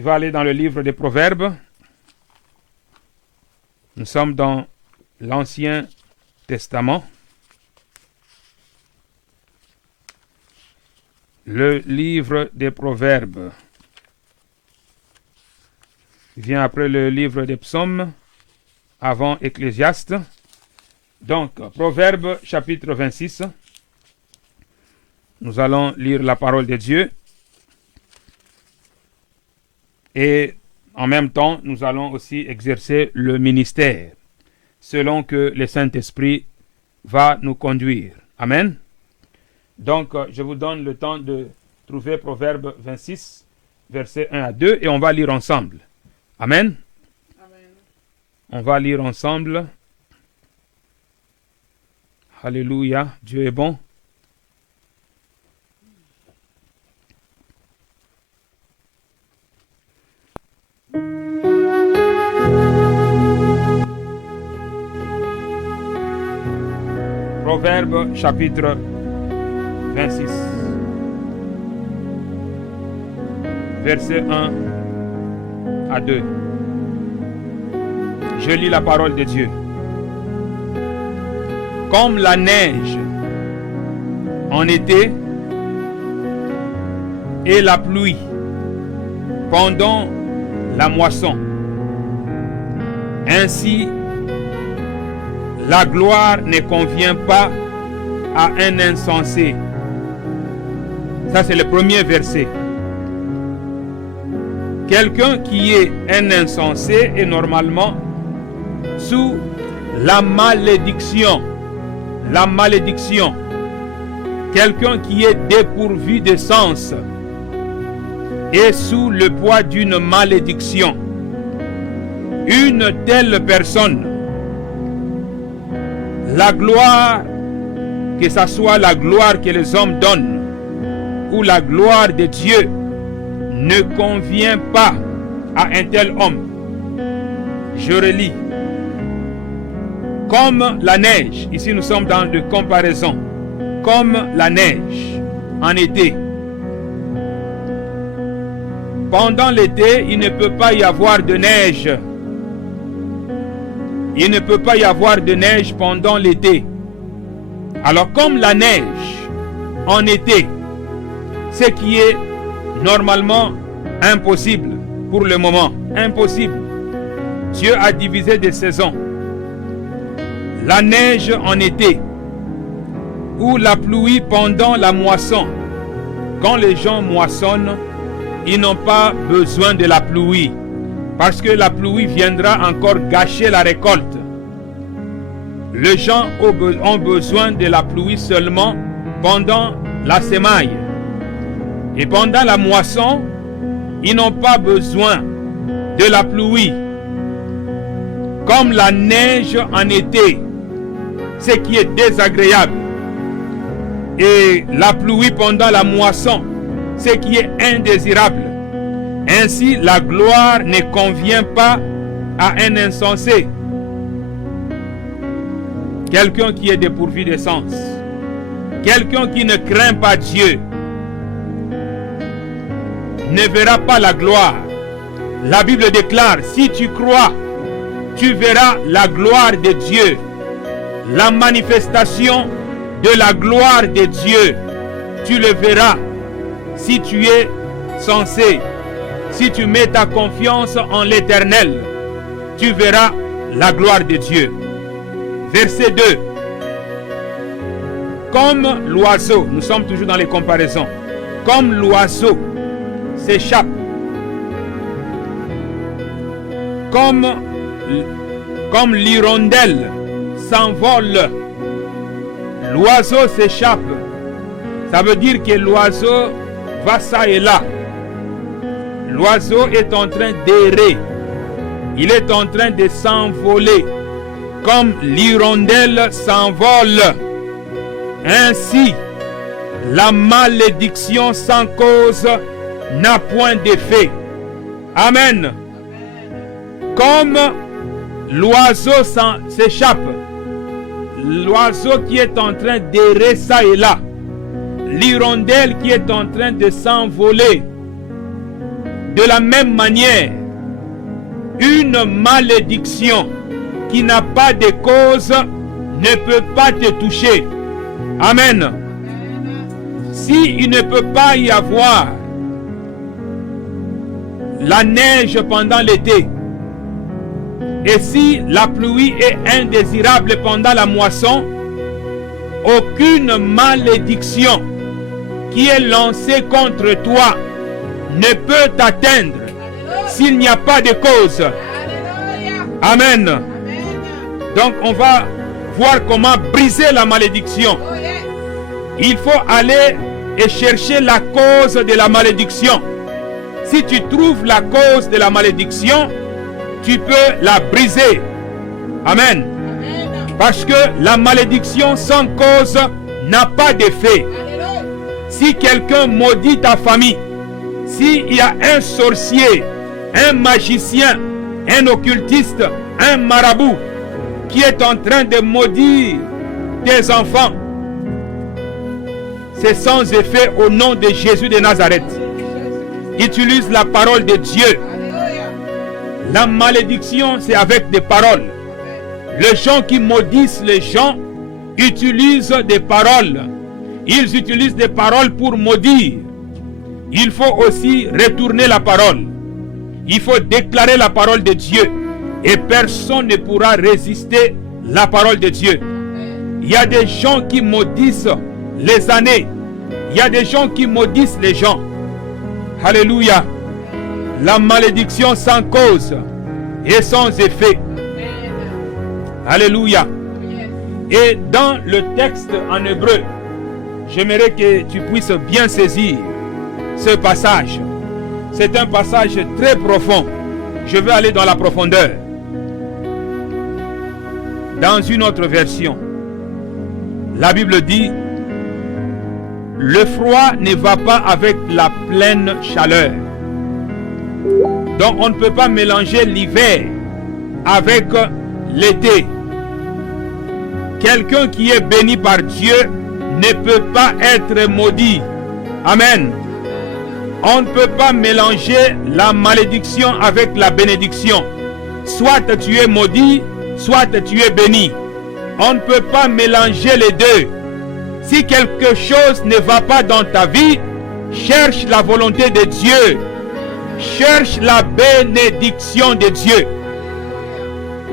aller dans le livre des Proverbes. Nous sommes dans l'Ancien Testament. Le livre des Proverbes vient après le livre des Psaumes, avant Ecclésiaste. Donc, Proverbes chapitre 26. Nous allons lire la parole de Dieu. Et en même temps, nous allons aussi exercer le ministère, selon que le Saint-Esprit va nous conduire. Amen. Donc, je vous donne le temps de trouver Proverbe 26, versets 1 à 2, et on va lire ensemble. Amen. Amen. On va lire ensemble. Alléluia, Dieu est bon. Proverbe chapitre 26, verset 1 à 2. Je lis la parole de Dieu. Comme la neige en été et la pluie pendant la moisson, ainsi la gloire ne convient pas à un insensé. Ça, c'est le premier verset. Quelqu'un qui est un insensé est normalement sous la malédiction. La malédiction. Quelqu'un qui est dépourvu de sens est sous le poids d'une malédiction. Une telle personne La gloire, que ce soit la gloire que les hommes donnent ou la gloire de Dieu, ne convient pas à un tel homme. Je relis. Comme la neige, ici nous sommes dans de comparaison, comme la neige en été. Pendant l'été, il ne peut pas y avoir de neige. Il ne peut pas y avoir de neige pendant l'été. Alors comme la neige en été, ce qui est normalement impossible pour le moment, impossible. Dieu a divisé des saisons. La neige en été ou la pluie pendant la moisson. Quand les gens moissonnent, ils n'ont pas besoin de la pluie parce que la pluie viendra encore gâcher la récolte. Les gens ont besoin de la pluie seulement pendant la semaille. Et pendant la moisson, ils n'ont pas besoin de la pluie. Comme la neige en été, ce qui est désagréable. Et la pluie pendant la moisson, ce qui est indésirable. Ainsi, la gloire ne convient pas à un insensé. Quelqu'un qui est dépourvu de sens. Quelqu'un qui ne craint pas Dieu ne verra pas la gloire. La Bible déclare, si tu crois, tu verras la gloire de Dieu. La manifestation de la gloire de Dieu, tu le verras si tu es censé, si tu mets ta confiance en l'Éternel, tu verras la gloire de Dieu. Verset 2. Comme l'oiseau, nous sommes toujours dans les comparaisons, comme l'oiseau s'échappe, comme l'hirondelle s'envole, l'oiseau s'échappe. Ça veut dire que l'oiseau va ça et là. L'oiseau est en train d'errer. Il est en train de s'envoler. Comme l'hirondelle s'envole. Ainsi, la malédiction sans cause n'a point d'effet. Amen. Comme l'oiseau s'échappe, l'oiseau qui est en train d'errer ça et là, l'hirondelle qui est en train de s'envoler, de la même manière, une malédiction qui n'a pas de cause ne peut pas te toucher. Amen. Si il ne peut pas y avoir la neige pendant l'été, et si la pluie est indésirable pendant la moisson, aucune malédiction qui est lancée contre toi ne peut t'atteindre s'il n'y a pas de cause. Amen. Donc on va voir comment briser la malédiction. Il faut aller et chercher la cause de la malédiction. Si tu trouves la cause de la malédiction, tu peux la briser. Amen. Parce que la malédiction sans cause n'a pas d'effet. Si quelqu'un maudit ta famille, s'il y a un sorcier, un magicien, un occultiste, un marabout qui est en train de maudire tes enfants, c'est sans effet au nom de Jésus de Nazareth. Utilise la parole de Dieu. La malédiction, c'est avec des paroles. Les gens qui maudissent les gens utilisent des paroles. Ils utilisent des paroles pour maudire. Il faut aussi retourner la parole. Il faut déclarer la parole de Dieu. Et personne ne pourra résister la parole de Dieu. Il y a des gens qui maudissent les années. Il y a des gens qui maudissent les gens. Alléluia. La malédiction sans cause et sans effet. Alléluia. Et dans le texte en hébreu, j'aimerais que tu puisses bien saisir ce passage. C'est un passage très profond. Je vais aller dans la profondeur. Dans une autre version, La Bible dit, le froid ne va pas avec la pleine chaleur. Donc on ne peut pas mélanger l'hiver avec l'été. Quelqu'un qui est béni par Dieu ne peut pas être maudit. Amen. On ne peut pas mélanger la malédiction avec la bénédiction. Soit tu es maudit, soit tu es béni. On ne peut pas mélanger les deux. Si quelque chose ne va pas dans ta vie, cherche la volonté de Dieu. Cherche la bénédiction de Dieu.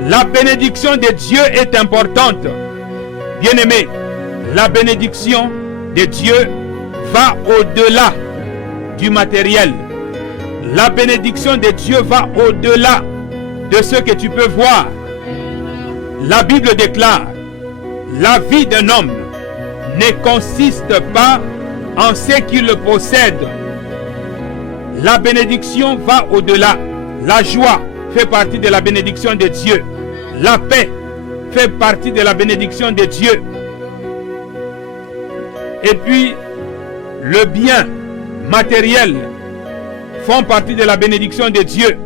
La bénédiction de Dieu est importante. Bien-aimé, la bénédiction de Dieu va au-delà du matériel. La bénédiction de Dieu va au-delà de ce que tu peux voir. La Bible déclare, la vie d'un homme ne consiste pas en ce qu'il possède. La bénédiction va au-delà. La joie fait partie de la bénédiction de Dieu. La paix fait partie de la bénédiction de Dieu. Et puis, le bien matériel font partie de la bénédiction de Dieu.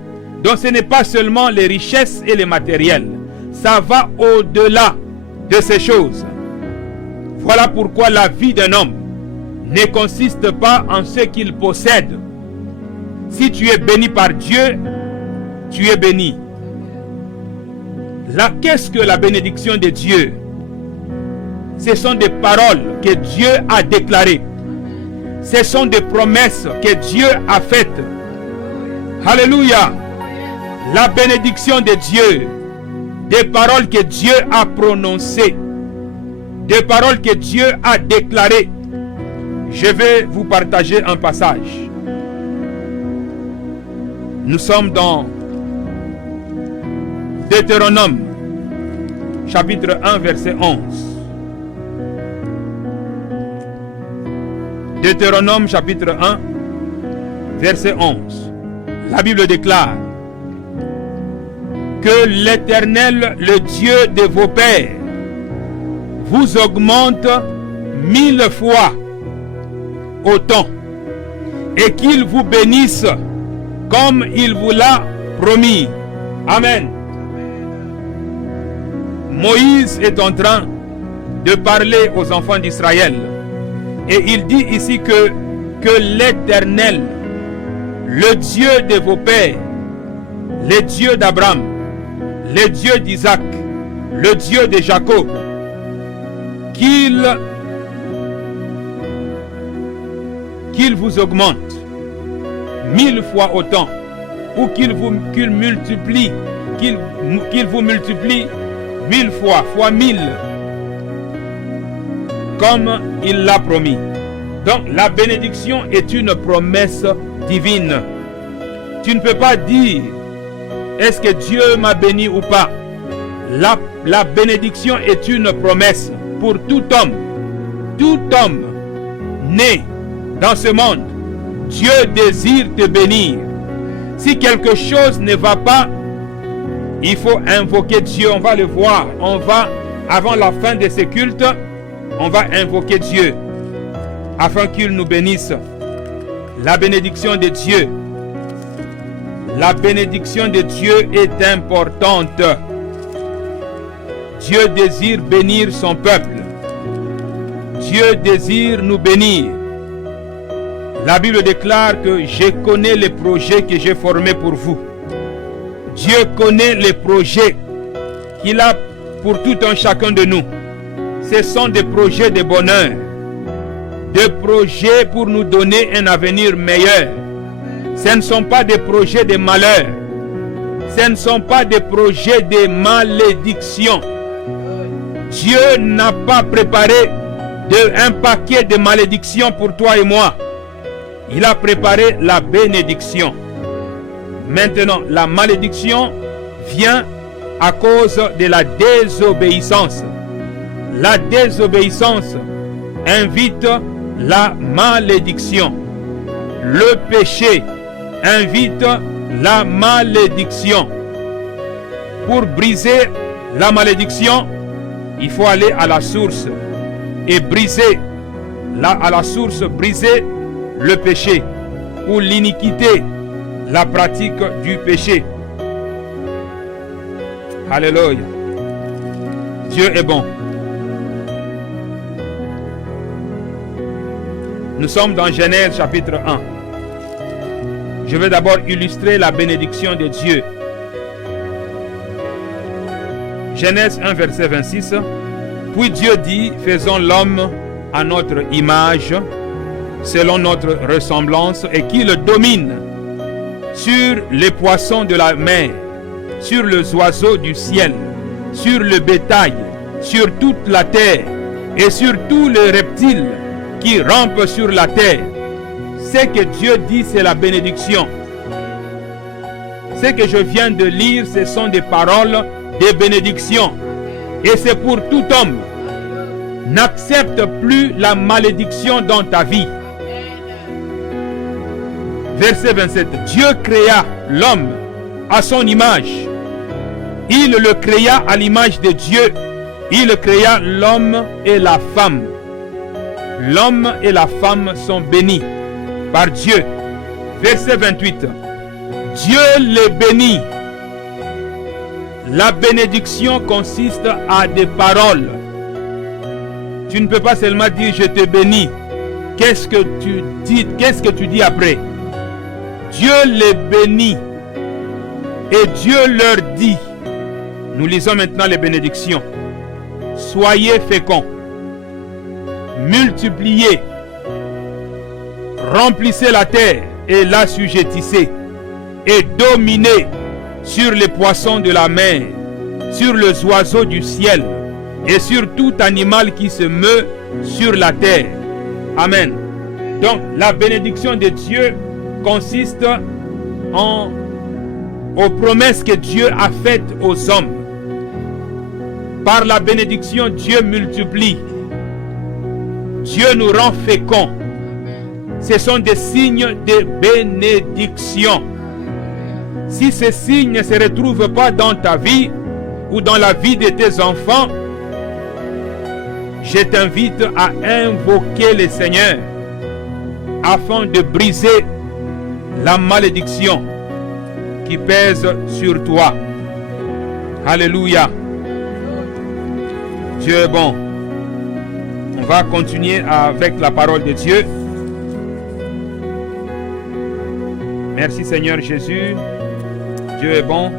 Donc ce n'est pas seulement les richesses et les matériels. Ça va au-delà de ces choses. Voilà pourquoi la vie d'un homme ne consiste pas en ce qu'il possède. Si tu es béni par Dieu, tu es béni. Là, qu'est-ce que la bénédiction de Dieu? Ce sont des paroles que Dieu a déclarées. Ce sont des promesses que Dieu a faites. Alléluia. La bénédiction de Dieu, des paroles que Dieu a prononcées, des paroles que Dieu a déclarées. Je vais vous partager un passage. Nous sommes dans Deutéronome, chapitre 1, verset 11. Deutéronome, chapitre 1, verset 11. La Bible déclare que l'Éternel, le Dieu de vos pères, vous augmente 1000 fois autant et qu'il vous bénisse comme il vous l'a promis. Amen. Moïse est en train de parler aux enfants d'Israël et il dit ici que l'Éternel, le Dieu de vos pères, le Dieu d'Abraham, le Dieu d'Isaac, le Dieu de Jacob, qu'il vous augmente 1000 fois autant, ou qu'il vous multiplie 1000 fois 1000, comme il l'a promis. Donc la bénédiction est une promesse divine. Tu ne peux pas dire est-ce que Dieu m'a béni ou pas. La bénédiction est une promesse pour tout homme. Tout homme né dans ce monde, Dieu désire te bénir. Si quelque chose ne va pas, il faut invoquer Dieu. On va le voir. Avant la fin de ce culte, on va invoquer Dieu afin qu'il nous bénisse. La bénédiction de Dieu. La bénédiction de Dieu est importante. Dieu désire bénir son peuple. Dieu désire nous bénir. La Bible déclare que je connais les projets que j'ai formés pour vous. Dieu connaît les projets qu'il a pour tout un chacun de nous. Ce sont des projets de bonheur, des projets pour nous donner un avenir meilleur. Ce ne sont pas des projets de malheur. Ce ne sont pas des projets de malédiction. Dieu n'a pas préparé un paquet de malédictions pour toi et moi. Il a préparé la bénédiction. Maintenant, la malédiction vient à cause de la désobéissance. La désobéissance invite la malédiction. Le péché invite la malédiction. Pour briser la malédiction, il faut aller à la source. et briser à la source, briser le péché ou l'iniquité, la pratique du péché. Alléluia. Dieu est bon. Nous sommes dans Genèse chapitre 1. Je vais d'abord illustrer la bénédiction de Dieu. Genèse 1, verset 26. Puis Dieu dit, faisons l'homme à notre image, selon notre ressemblance, et qu'il domine sur les poissons de la mer, sur les oiseaux du ciel, sur le bétail, sur toute la terre, et sur tous les reptiles qui rampent sur la terre. Ce que Dieu dit, c'est la bénédiction. Ce que je viens de lire, ce sont des paroles de bénédiction. Et c'est pour tout homme. N'accepte plus la malédiction dans ta vie. Verset 27. Dieu créa l'homme à son image. Il le créa à l'image de Dieu. Il créa l'homme et la femme. L'homme et la femme sont bénis par Dieu. Verset 28. Dieu les bénit. La bénédiction consiste à des paroles. Tu ne peux pas seulement dire je te bénis. Qu'est-ce que tu dis? Qu'est-ce que tu dis après? Dieu les bénit. Et Dieu leur dit. Nous lisons maintenant les bénédictions. Soyez féconds. Multipliez. Remplissez la terre et l'assujettissez. Et dominez sur les poissons de la mer, sur les oiseaux du ciel et sur tout animal qui se meut sur la terre. Amen. Donc la bénédiction de Dieu consiste aux promesses que Dieu a faites aux hommes. Par la bénédiction, Dieu multiplie. Dieu nous rend féconds. Ce sont des signes de bénédiction. Si ces signes ne se retrouvent pas dans ta vie ou dans la vie de tes enfants, je t'invite à invoquer le Seigneur afin de briser la malédiction qui pèse sur toi. Alléluia. Dieu est bon. On va continuer avec la parole de Dieu. Merci Seigneur Jésus. Dieu est bon.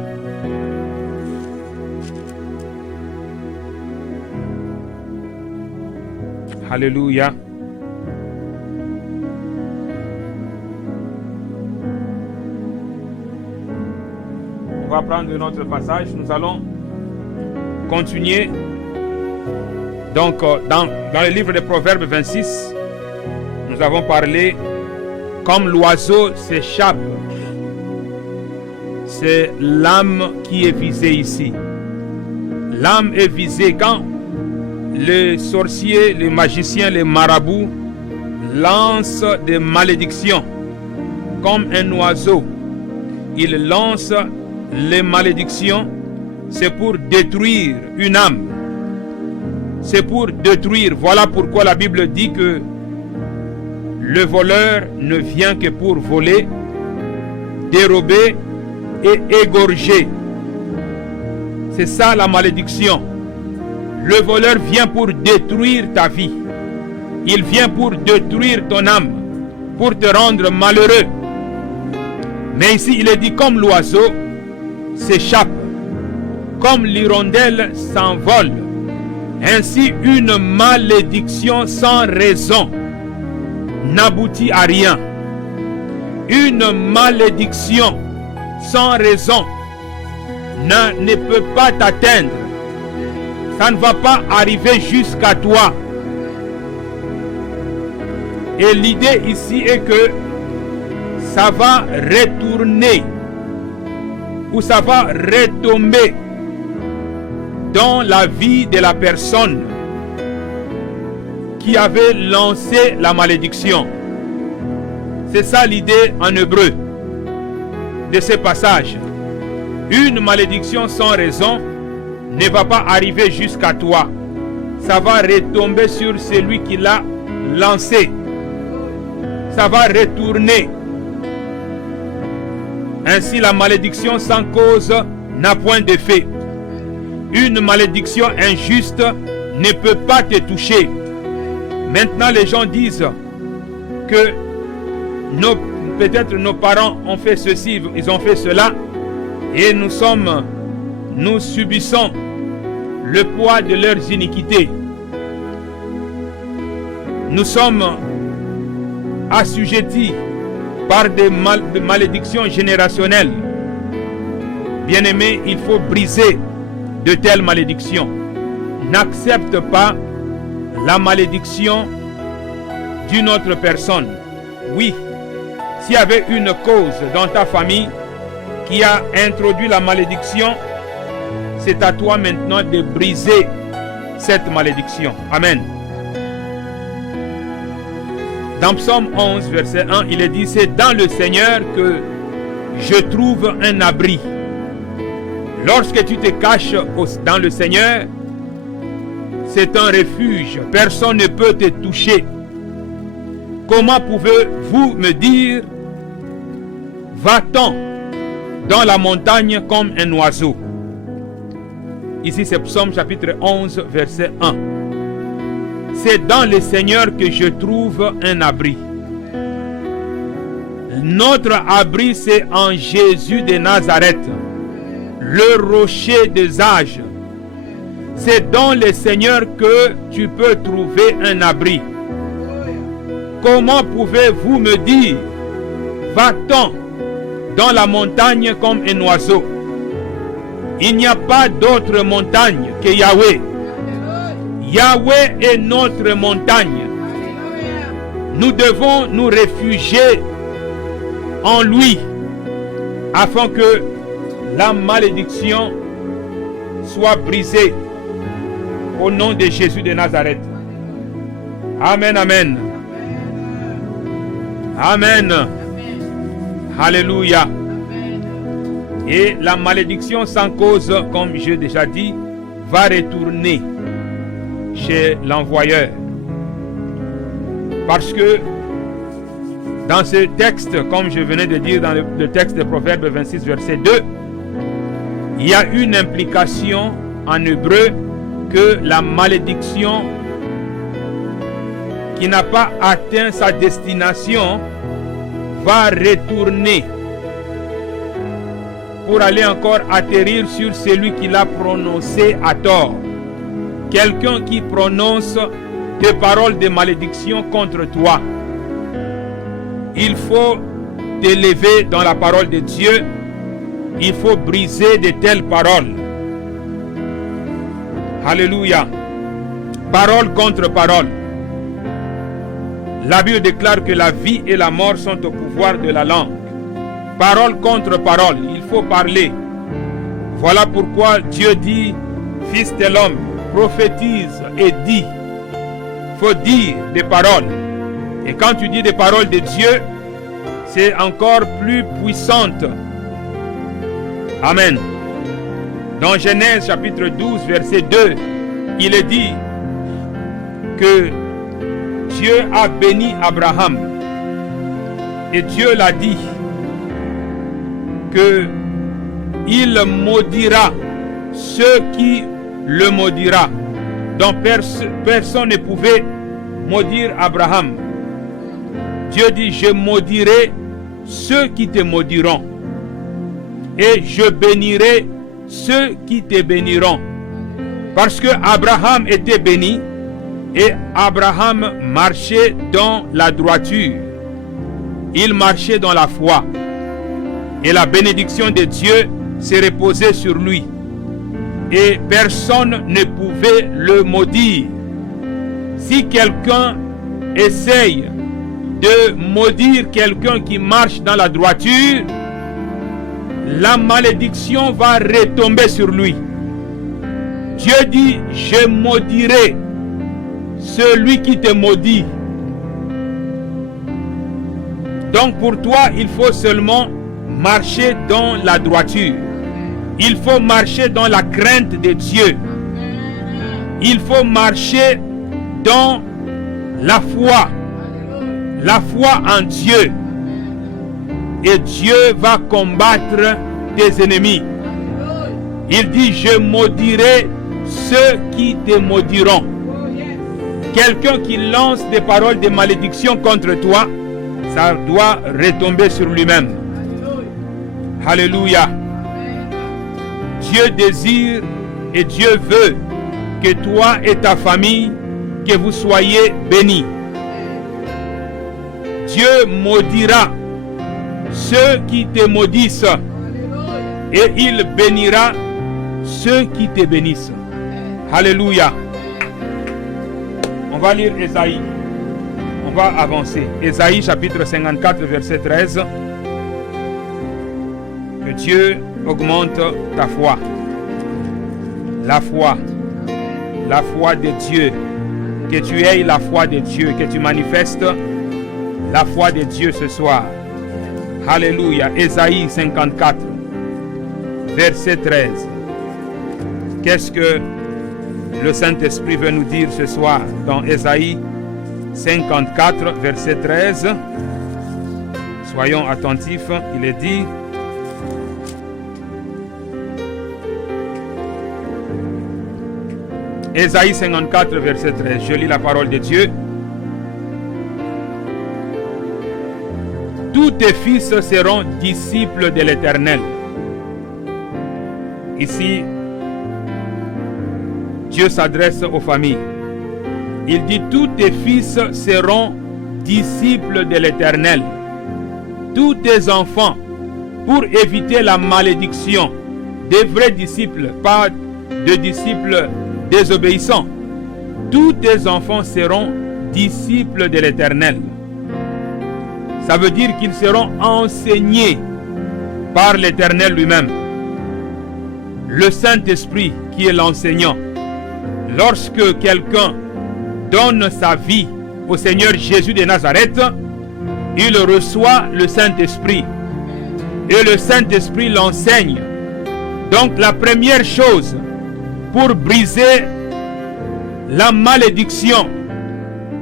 Alléluia. On va prendre notre passage. Nous allons continuer. Donc, dans le livre de Proverbes 26, nous avons parlé comme l'oiseau s'échappe. C'est l'âme qui est visée ici. L'âme est visée quand les sorciers, les magiciens, les marabouts lancent des malédictions comme un oiseau. Ils lancent les malédictions, c'est pour détruire une âme. C'est pour détruire. Voilà pourquoi la Bible dit que le voleur ne vient que pour voler, dérober et égorger. C'est ça la malédiction. Le voleur vient pour détruire ta vie. Il vient pour détruire ton âme, pour te rendre malheureux. Mais ici il est dit comme l'oiseau s'échappe, comme l'hirondelle s'envole. Ainsi une malédiction sans raison n'aboutit à rien. Une malédiction sans raison ne peut pas t'atteindre. Ça ne va pas arriver jusqu'à toi. Et l'idée ici est que ça va retourner ou ça va retomber dans la vie de la personne qui avait lancé la malédiction. C'est ça l'idée en hébreu de ce passage. Une malédiction sans raison ne va pas arriver jusqu'à toi. ça va retomber sur celui qui l'a lancé. Ça va retourner. Ainsi, la malédiction sans cause n'a point d'effet. Une malédiction injuste ne peut pas te toucher. Maintenant, les gens disent que peut-être nos parents ont fait ceci, ils ont fait cela, et nous subissons le poids de leurs iniquités. Nous sommes assujettis par des malédictions générationnelles. Bien-aimés, il faut briser de telles malédictions. N'accepte pas la malédiction d'une autre personne. Oui, s'il y avait une cause dans ta famille qui a introduit la malédiction, c'est à toi maintenant de briser cette malédiction. Amen. Dans Psaume 11, verset 1, il est dit, c'est dans le Seigneur que je trouve un abri. Lorsque tu te caches dans le Seigneur, c'est un refuge. Personne ne peut te toucher. Comment pouvez-vous me dire, va-t'en dans la montagne comme un oiseau? Ici, c'est Psaume chapitre 11, verset 1. C'est dans le Seigneur que je trouve un abri. Notre abri, c'est en Jésus de Nazareth, le rocher des âges. C'est dans le Seigneur que tu peux trouver un abri. Comment pouvez-vous me dire, va-t'en dans la montagne comme un oiseau? Il n'y a pas d'autre montagne que Yahweh. Yahweh est notre montagne. Nous devons nous réfugier en lui afin que la malédiction soit brisée au nom de Jésus de Nazareth. Amen, amen. Amen. Alléluia. Et la malédiction sans cause, comme j'ai déjà dit, va retourner chez l'envoyeur. Parce que dans ce texte, comme je venais de dire dans le texte de Proverbe 26, verset 2, il y a une implication en hébreu que la malédiction qui n'a pas atteint sa destination va retourner pour aller encore atterrir sur celui qui l'a prononcé à tort. Quelqu'un qui prononce des paroles de malédiction contre toi. Il faut t'élever dans la parole de Dieu. Il faut briser de telles paroles. Alléluia. Parole contre parole. La Bible déclare que la vie et la mort sont au pouvoir de la langue. Parole contre parole, il faut parler. Voilà pourquoi Dieu dit, fils de l'homme, prophétise et dit. Il faut dire des paroles. Et quand tu dis des paroles de Dieu, c'est encore plus puissante. Amen. Dans Genèse chapitre 12, verset 2, il est dit que Dieu a béni Abraham. Et Dieu l'a dit que il maudira ceux qui le maudira. Donc personne ne pouvait maudire Abraham. Dieu dit, je maudirai ceux qui te maudiront. Et je bénirai ceux qui te béniront. Parce que Abraham était béni et Abraham marchait dans la droiture. Il marchait dans la foi. Et la bénédiction de Dieu s'est reposée sur lui. Et personne ne pouvait le maudire. Si quelqu'un essaye de maudire quelqu'un qui marche dans la droiture, la malédiction va retomber sur lui. Dieu dit, je maudirai celui qui te maudit. Donc pour toi, il faut seulement marcher dans la droiture. Il faut marcher dans la crainte de Dieu. il faut marcher dans la foi en Dieu. Et Dieu va combattre tes ennemis. Il dit, je maudirai ceux qui te maudiront. Quelqu'un qui lance des paroles de malédiction contre toi, ça doit retomber sur lui-même. Alléluia. Dieu désire et Dieu veut que toi et ta famille, que vous soyez bénis. Dieu maudira ceux qui te maudissent et il bénira ceux qui te bénissent. Alléluia. On va lire Ésaïe. On va avancer. Ésaïe chapitre 54 verset 13. Que Dieu augmente ta foi. La foi de Dieu. Que tu aies la foi de Dieu. Que tu manifestes la foi de Dieu ce soir. Alléluia. Ésaïe 54 verset 13. Qu'est-ce que le Saint-Esprit veut nous dire ce soir dans Ésaïe 54 verset 13? Soyons attentifs. Il est dit: Ésaïe 54 verset 13. Je lis la parole de Dieu. Tous tes fils seront disciples de l'Éternel. Ici, Dieu s'adresse aux familles. Il dit, tous tes fils seront disciples de l'Éternel. Tous tes enfants, pour éviter la malédiction, des vrais disciples, pas de disciples désobéissants. Tous tes enfants seront disciples de l'Éternel. Ça veut dire qu'ils seront enseignés par l'Éternel lui-même. Le Saint-Esprit qui est l'enseignant. Lorsque quelqu'un donne sa vie au Seigneur Jésus de Nazareth, il reçoit le Saint-Esprit. Et le Saint-Esprit l'enseigne. Donc la première chose pour briser la malédiction,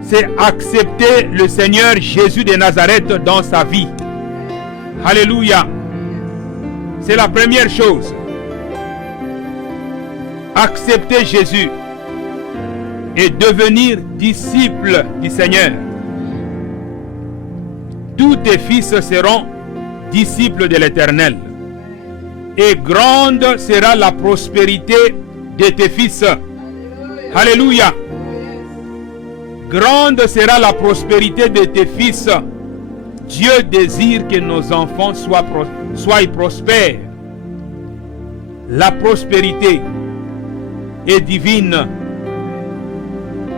c'est accepter le Seigneur Jésus de Nazareth dans sa vie. Alléluia. C'est la première chose. Accepter Jésus et devenir disciple du Seigneur. Tous tes fils seront disciples de l'Éternel. Et grande sera la prospérité de tes fils. Alléluia. Grande sera la prospérité de tes fils. Dieu désire que nos enfants soient prospères. La prospérité est divine.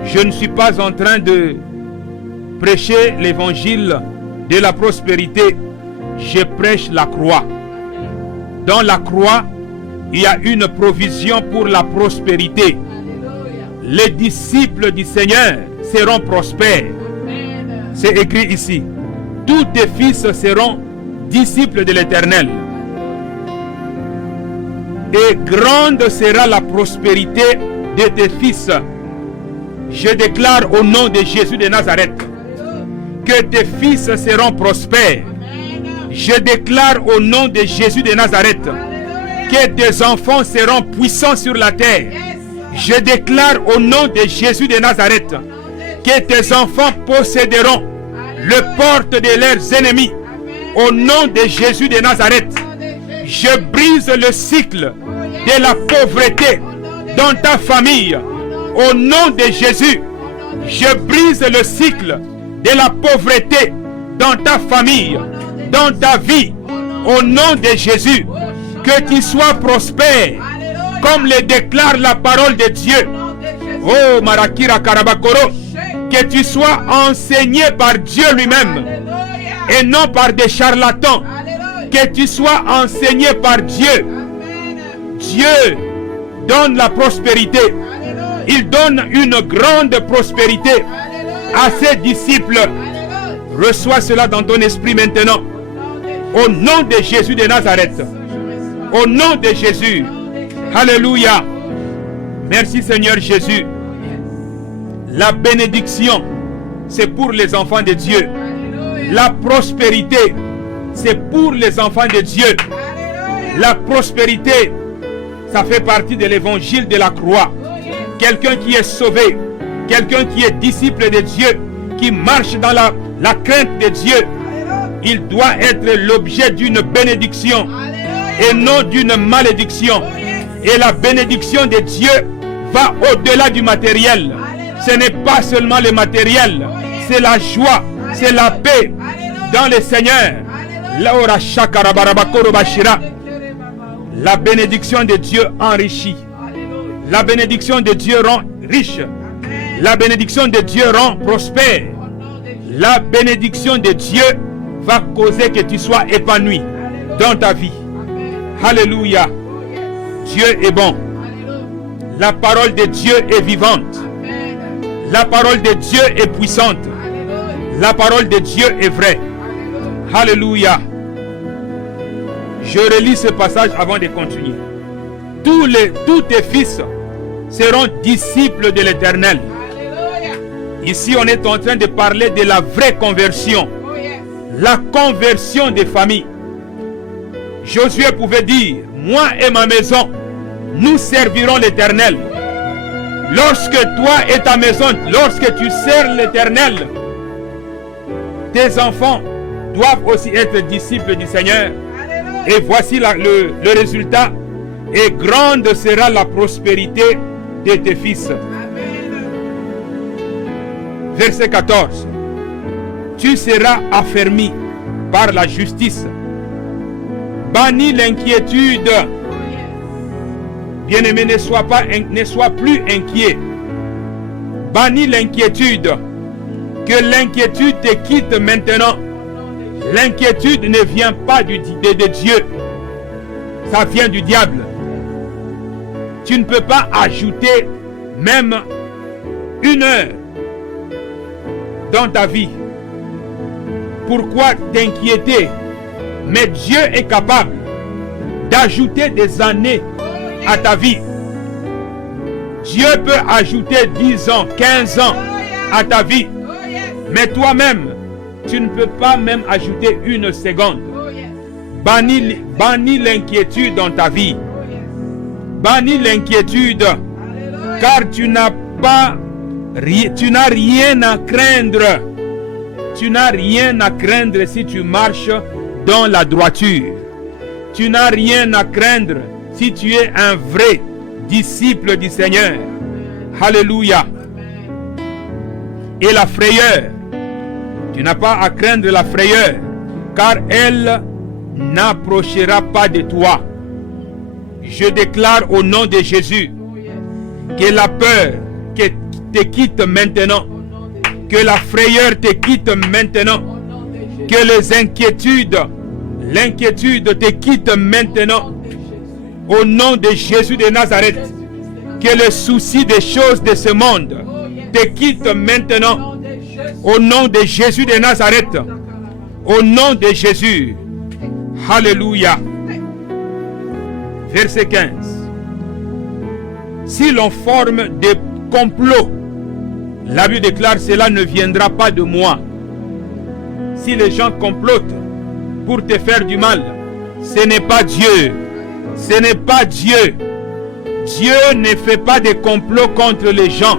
Je ne suis pas en train de prêcher l'évangile de la prospérité. Je prêche la croix. Dans la croix, il y a une provision pour la prospérité. Les disciples du Seigneur seront prospères. C'est écrit ici. Tous tes fils seront disciples de l'Éternel. Et grande sera la prospérité de tes fils. Je déclare au nom de Jésus de Nazareth que tes fils seront prospères. Je déclare au nom de Jésus de Nazareth que tes enfants seront puissants sur la terre. Je déclare au nom de Jésus de Nazareth que tes enfants posséderont le porte de leurs ennemis. Au nom de Jésus de Nazareth, je brise le cycle de la pauvreté dans ta famille. Au nom de Jésus, je brise le cycle de la pauvreté dans ta famille, dans ta vie. Au nom de Jésus, que tu sois prospère, comme le déclare la parole de Dieu. Oh, Marakira Karabakoro, que tu sois enseigné par Dieu lui-même et non par des charlatans. Que tu sois enseigné par Dieu. Dieu donne la prospérité. Il donne une grande prospérité à ses disciples. Reçois cela dans ton esprit maintenant. Au nom de Jésus de Nazareth. Au nom de Jésus. Alléluia. Merci Seigneur Jésus. La bénédiction, c'est pour les enfants de Dieu. La prospérité, c'est pour les enfants de Dieu. La prospérité, ça fait partie de l'évangile de la croix. Quelqu'un qui est sauvé, quelqu'un qui est disciple de Dieu, qui marche dans la crainte de Dieu, il doit être l'objet d'une bénédiction et non d'une malédiction. Et la bénédiction de Dieu va au-delà du matériel. Ce n'est pas seulement le matériel, c'est la joie, c'est la paix dans le Seigneur. La bénédiction de Dieu enrichit. La bénédiction de Dieu rend riche. La bénédiction de Dieu rend prospère. La bénédiction de Dieu va causer que tu sois épanoui dans ta vie. Alléluia. Dieu est bon. La parole de Dieu est vivante. La parole de Dieu est puissante. La parole de Dieu est vraie. Alléluia. Je relis ce passage avant de continuer. Tous tes fils seront disciples de l'Éternel. Ici, on est en train de parler de la vraie conversion. La conversion des familles. Josué pouvait dire, moi et ma maison, nous servirons l'Éternel. Lorsque toi et ta maison, lorsque tu sers l'Éternel, tes enfants doivent aussi être disciples du Seigneur. Et voici le résultat. Et grande sera la prospérité de tes fils. Verset 14. Tu seras affermi par la justice. Bannis l'inquiétude. Bien-aimé, ne sois plus inquiet. Bannis l'inquiétude. Que l'inquiétude te quitte maintenant. L'inquiétude ne vient pas de Dieu. Ça vient du diable. Tu ne peux pas ajouter même une heure dans ta vie. Pourquoi t'inquiéter? Mais Dieu est capable d'ajouter des années à ta vie. Dieu peut ajouter 10 ans, 15 ans à ta vie. Mais toi-même, tu ne peux pas même ajouter une seconde. Bannis l'inquiétude dans ta vie. Bannis l'inquiétude, car tu n'as rien à craindre. Tu n'as rien à craindre si tu marches dans la droiture. Tu n'as rien à craindre si tu es un vrai disciple du Seigneur. Alléluia. Et la frayeur, tu n'as pas à craindre la frayeur, car elle n'approchera pas de toi. Je déclare au nom de Jésus que la peur te quitte maintenant, que la frayeur te quitte maintenant, que les inquiétudes, l'inquiétude te quitte maintenant, au nom de Jésus de Nazareth. Que le souci des choses de ce monde te quitte maintenant, au nom de Jésus de Nazareth. Au nom de Jésus. Alléluia. Verset 15. Si l'on forme des complots, la Bible déclare, cela ne viendra pas de moi. Si les gens complotent pour te faire du mal, ce n'est pas Dieu. Ce n'est pas Dieu. Dieu ne fait pas de complots contre les gens.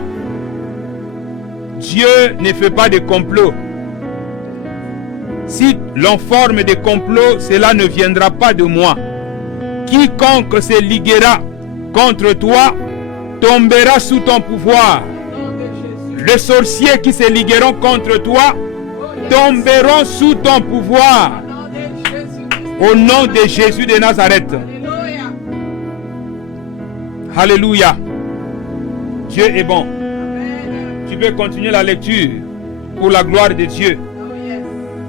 Dieu ne fait pas de complots. Si l'on forme des complots, cela ne viendra pas de moi. Quiconque se liguera contre toi tombera sous ton pouvoir. Les sorciers qui se ligueront contre toi tomberont sous ton pouvoir. Au nom de Jésus de Nazareth. Alléluia. Dieu est bon. Tu peux continuer la lecture pour la gloire de Dieu.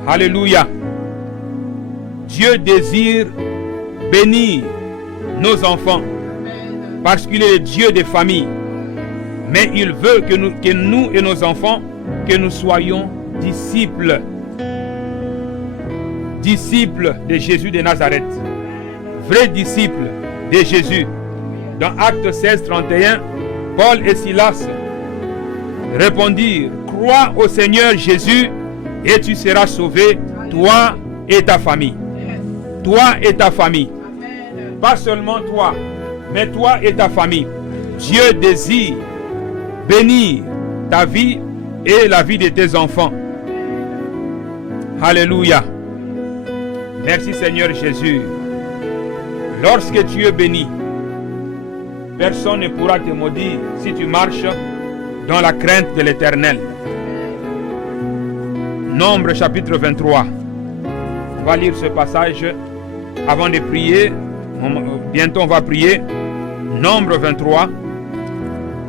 Alléluia. Dieu désire bénir nos enfants parce qu'il est le Dieu des familles. Mais il veut que nous et nos enfants, que nous soyons disciples. Disciples de Jésus de Nazareth. Vrais disciples de Jésus. Dans Actes 16, 31, Paul et Silas répondirent, crois au Seigneur Jésus et tu seras sauvé, toi et ta famille. Toi et ta famille. Pas seulement toi, mais toi et ta famille. Dieu désire bénir ta vie et la vie de tes enfants. Alléluia. Merci Seigneur Jésus. Lorsque tu es béni, personne ne pourra te maudire si tu marches dans la crainte de l'Éternel. Nombre chapitre 23. On va lire ce passage avant de prier. Bientôt on va prier. Nombre 23.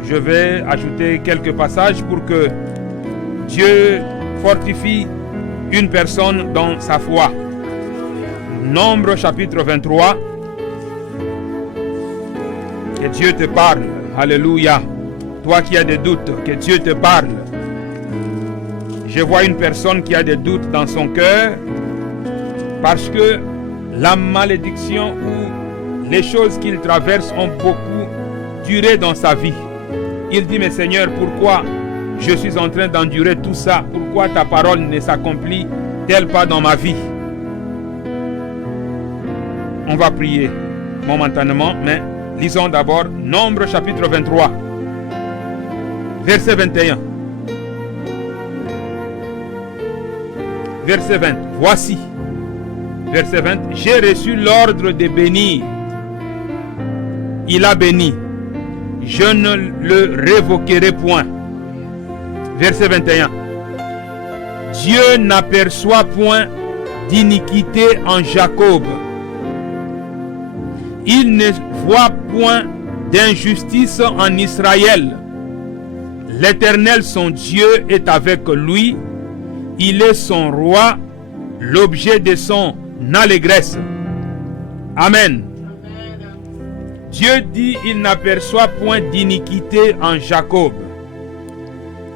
Je vais ajouter quelques passages pour que Dieu fortifie une personne dans sa foi. Nombre chapitre 23. Que Dieu te parle. Alléluia. Toi qui as des doutes, que Dieu te parle. Je vois une personne qui a des doutes dans son cœur parce que la malédiction ou les choses qu'il traverse ont beaucoup duré dans sa vie. Il dit, mais Seigneur, pourquoi je suis en train d'endurer tout ça? Pourquoi ta parole ne s'accomplit-elle pas dans ma vie? On va prier momentanément, mais lisons d'abord Nombre chapitre 23, verset 21. Verset 20. Voici, verset 20, j'ai reçu l'ordre de bénir. Il a béni. Je ne le révoquerai point. Verset 21. Dieu n'aperçoit point d'iniquité en Jacob. Il ne voit point d'injustice en Israël. L'Éternel son Dieu est avec lui. Il est son roi, l'objet de son allégresse. Amen. Dieu dit, il n'aperçoit point d'iniquité en Jacob.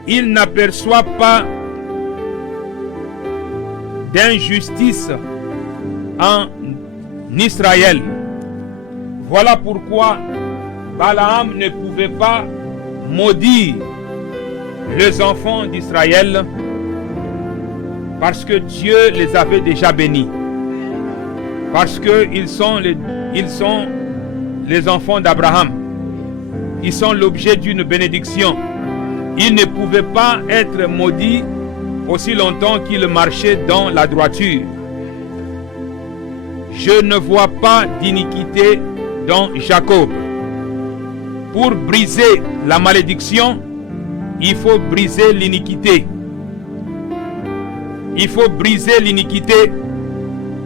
Il n'aperçoit pas d'injustice en Israël. Voilà pourquoi Balaam ne pouvait pas maudire les enfants d'Israël, parce que Dieu les avait déjà bénis. Parce qu'ils sont les enfants d'Abraham. Ils sont l'objet d'une bénédiction. Ils ne pouvaient pas être maudits aussi longtemps qu'ils marchaient dans la droiture. Je ne vois pas d'iniquité dans Jacob. Pour briser la malédiction, il faut briser l'iniquité. Il faut briser l'iniquité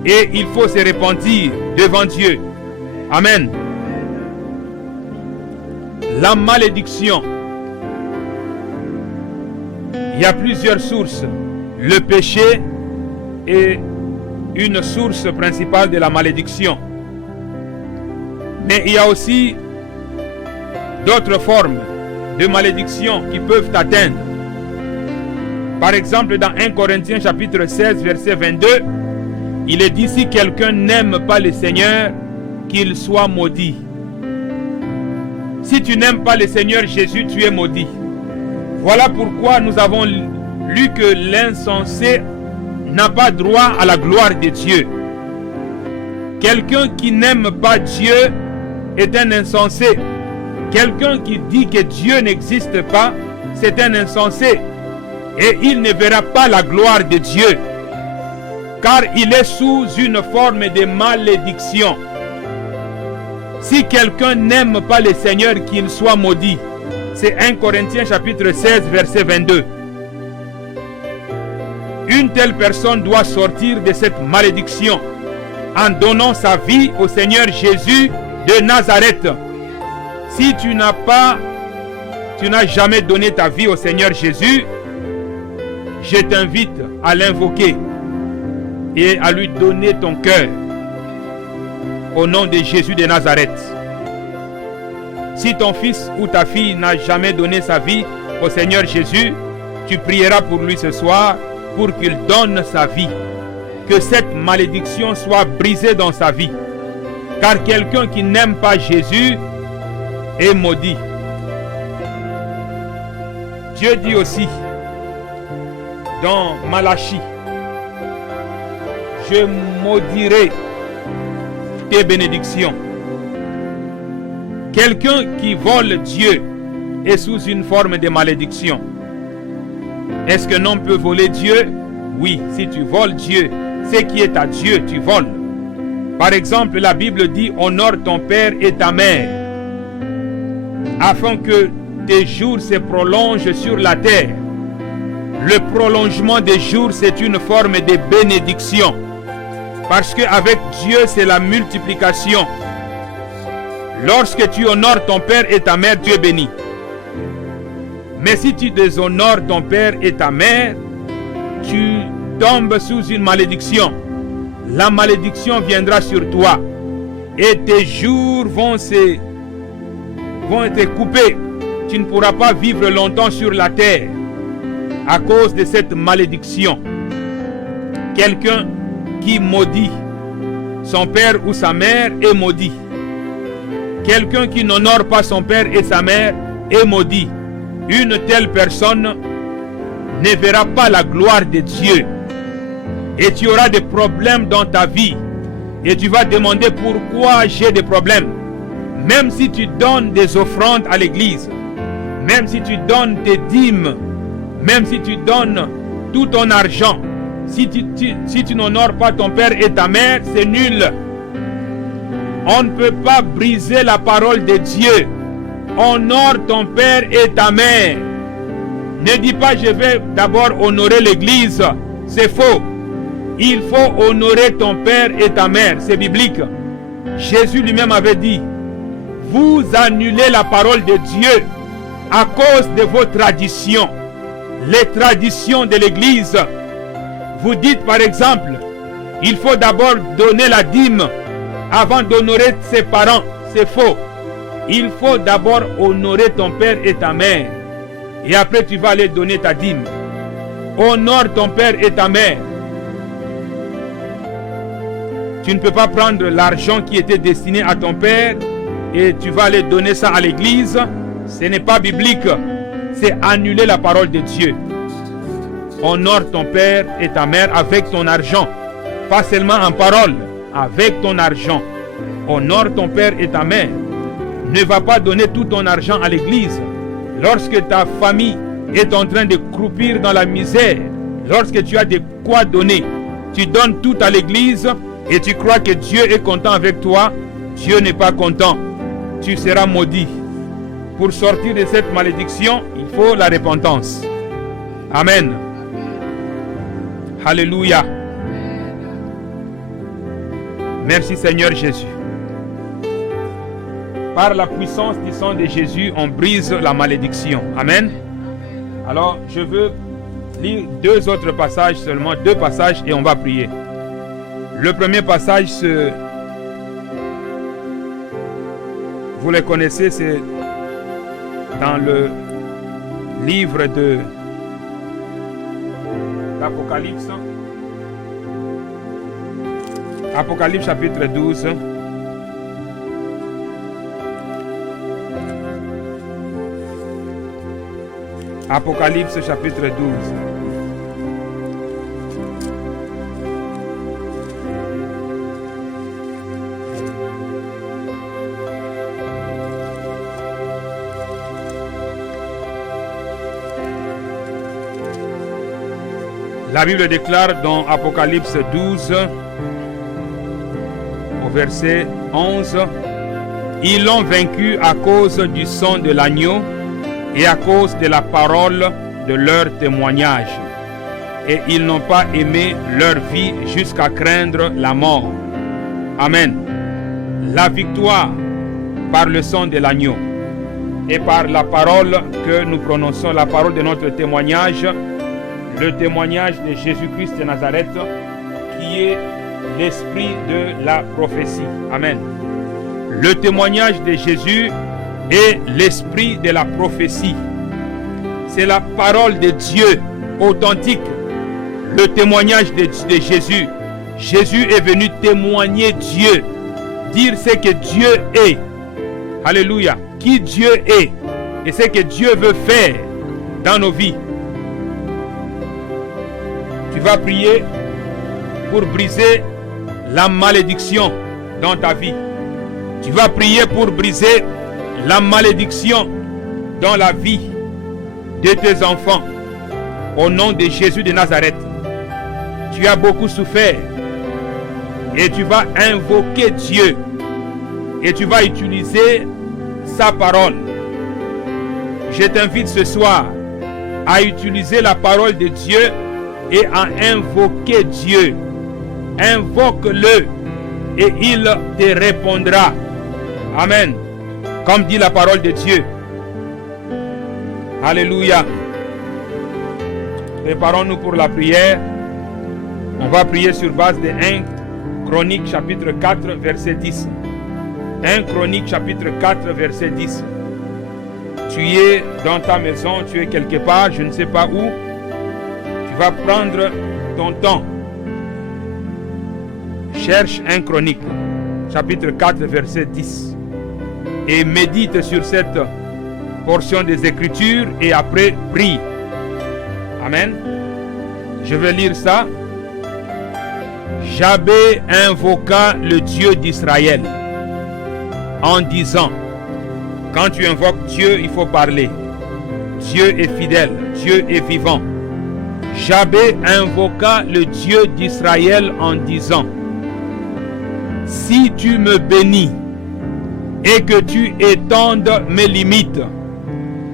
et il faut se repentir devant Dieu. Amen. La malédiction. Il y a plusieurs sources. Le péché est une source principale de la malédiction. Mais il y a aussi d'autres formes de malédiction qui peuvent atteindre. Par exemple, dans 1 Corinthiens chapitre 16, verset 22, il est dit, si quelqu'un n'aime pas le Seigneur, qu'il soit maudit. Si tu n'aimes pas le Seigneur Jésus, tu es maudit. Voilà pourquoi nous avons lu que l'insensé n'a pas droit à la gloire de Dieu. Quelqu'un qui n'aime pas Dieu est un insensé. Quelqu'un qui dit que Dieu n'existe pas, c'est un insensé. Et il ne verra pas la gloire de Dieu, car il est sous une forme de malédiction. Si quelqu'un n'aime pas le Seigneur, qu'il soit maudit. C'est 1 Corinthiens chapitre 16, verset 22. Une telle personne doit sortir de cette malédiction en donnant sa vie au Seigneur Jésus de Nazareth. Si tu n'as jamais donné ta vie au Seigneur Jésus, je t'invite à l'invoquer et à lui donner ton cœur au nom de Jésus de Nazareth. Si ton fils ou ta fille n'a jamais donné sa vie au Seigneur Jésus, tu prieras pour lui ce soir pour qu'il donne sa vie. Que cette malédiction soit brisée dans sa vie. Car quelqu'un qui n'aime pas Jésus est maudit. Dieu dit aussi dans Malachie, je maudirai tes bénédictions. Quelqu'un qui vole Dieu est sous une forme de malédiction. Est-ce qu'un homme peut voler Dieu? Oui, si tu voles Dieu, ce qui est à Dieu, tu voles. Par exemple, la Bible dit, honore ton père et ta mère, afin que tes jours se prolongent sur la terre. Le prolongement des jours, c'est une forme de bénédiction. Parce qu'avec Dieu, c'est la multiplication. Lorsque tu honores ton père et ta mère, Dieu bénit. Mais si tu déshonores ton père et ta mère, tu tombes sous une malédiction. La malédiction viendra sur toi. Et tes jours vont être coupés. Tu ne pourras pas vivre longtemps sur la terre à cause de cette malédiction. Quelqu'un qui maudit son père ou sa mère est maudit. Quelqu'un qui n'honore pas son père et sa mère est maudit. Une telle personne ne verra pas la gloire de Dieu. Et tu auras des problèmes dans ta vie. Et tu vas demander pourquoi j'ai des problèmes. Même si tu donnes des offrandes à l'église, même si tu donnes tes dîmes, même si tu donnes tout ton argent, si tu n'honores pas ton père et ta mère, c'est nul. On ne peut pas briser la parole de Dieu. Honore ton père et ta mère. Ne dis pas je vais d'abord honorer l'église. C'est faux. Il faut honorer ton père et ta mère. C'est biblique. Jésus lui-même avait dit, vous annulez la parole de Dieu à cause de vos traditions. Les traditions de l'église. Vous dites par exemple, il faut d'abord donner la dîme avant d'honorer ses parents. C'est faux. Il faut d'abord honorer ton père et ta mère. Et après tu vas aller donner ta dîme. Honore ton père et ta mère. Tu ne peux pas prendre l'argent qui était destiné à ton père et tu vas aller donner ça à l'église. Ce n'est pas biblique. C'est annuler la parole de Dieu. Honore ton père et ta mère avec ton argent. Pas seulement en parole, avec ton argent. Honore ton père et ta mère. Ne va pas donner tout ton argent à l'église. Lorsque ta famille est en train de croupir dans la misère, lorsque tu as de quoi donner, tu donnes tout à l'église et tu crois que Dieu est content avec toi. Dieu n'est pas content. Tu seras maudit. Pour sortir de cette malédiction, il faut la repentance. Amen. Alléluia. Merci Seigneur Jésus. Par la puissance du sang de Jésus, on brise la malédiction. Amen. Alors, je veux lire deux autres passages, seulement deux passages, et on va prier. Le premier passage, vous le connaissez, c'est dans le livre de l'Apocalypse. Apocalypse chapitre 12. Apocalypse chapitre 12. La Bible déclare dans Apocalypse 12, au verset 11, « Ils l'ont vaincu à cause du sang de l'agneau et à cause de la parole de leur témoignage. Et ils n'ont pas aimé leur vie jusqu'à craindre la mort. » Amen. La victoire par le sang de l'agneau et par la parole que nous prononçons, la parole de notre témoignage, le témoignage de Jésus-Christ de Nazareth, qui est l'esprit de la prophétie. Amen. Le témoignage de Jésus est l'esprit de la prophétie. C'est la parole de Dieu authentique. Le témoignage de Jésus. Jésus est venu témoigner Dieu, dire ce que Dieu est. Alléluia. Qui Dieu est et ce que Dieu veut faire. dans nos vies. Tu vas prier pour briser la malédiction dans ta vie. Tu vas prier pour briser la malédiction dans la vie de tes enfants. Au nom de Jésus de Nazareth. Tu as beaucoup souffert et tu vas invoquer Dieu et tu vas utiliser sa parole. Je t'invite ce soir à utiliser la parole de Dieu et à invoquer Dieu. Invoque-le et il te répondra. Amen. Comme dit la parole de Dieu. Alléluia. Préparons-nous pour la prière. On va prier sur base de 1 Chronique chapitre 4 verset 10. 1 Chronique chapitre 4 verset 10. Tu es dans ta maison, tu es quelque part, je ne sais pas où. Tu vas prendre ton temps. Cherche 1 Chronique chapitre 4 verset 10. Et médite sur cette portion des Écritures et après prie. Amen. Je vais lire ça. Jabé invoqua le Dieu d'Israël en disant, quand tu invoques Dieu, il faut parler. Dieu est fidèle, Dieu est vivant. Jabé invoqua le Dieu d'Israël en disant, si tu me bénis et que tu étendes mes limites,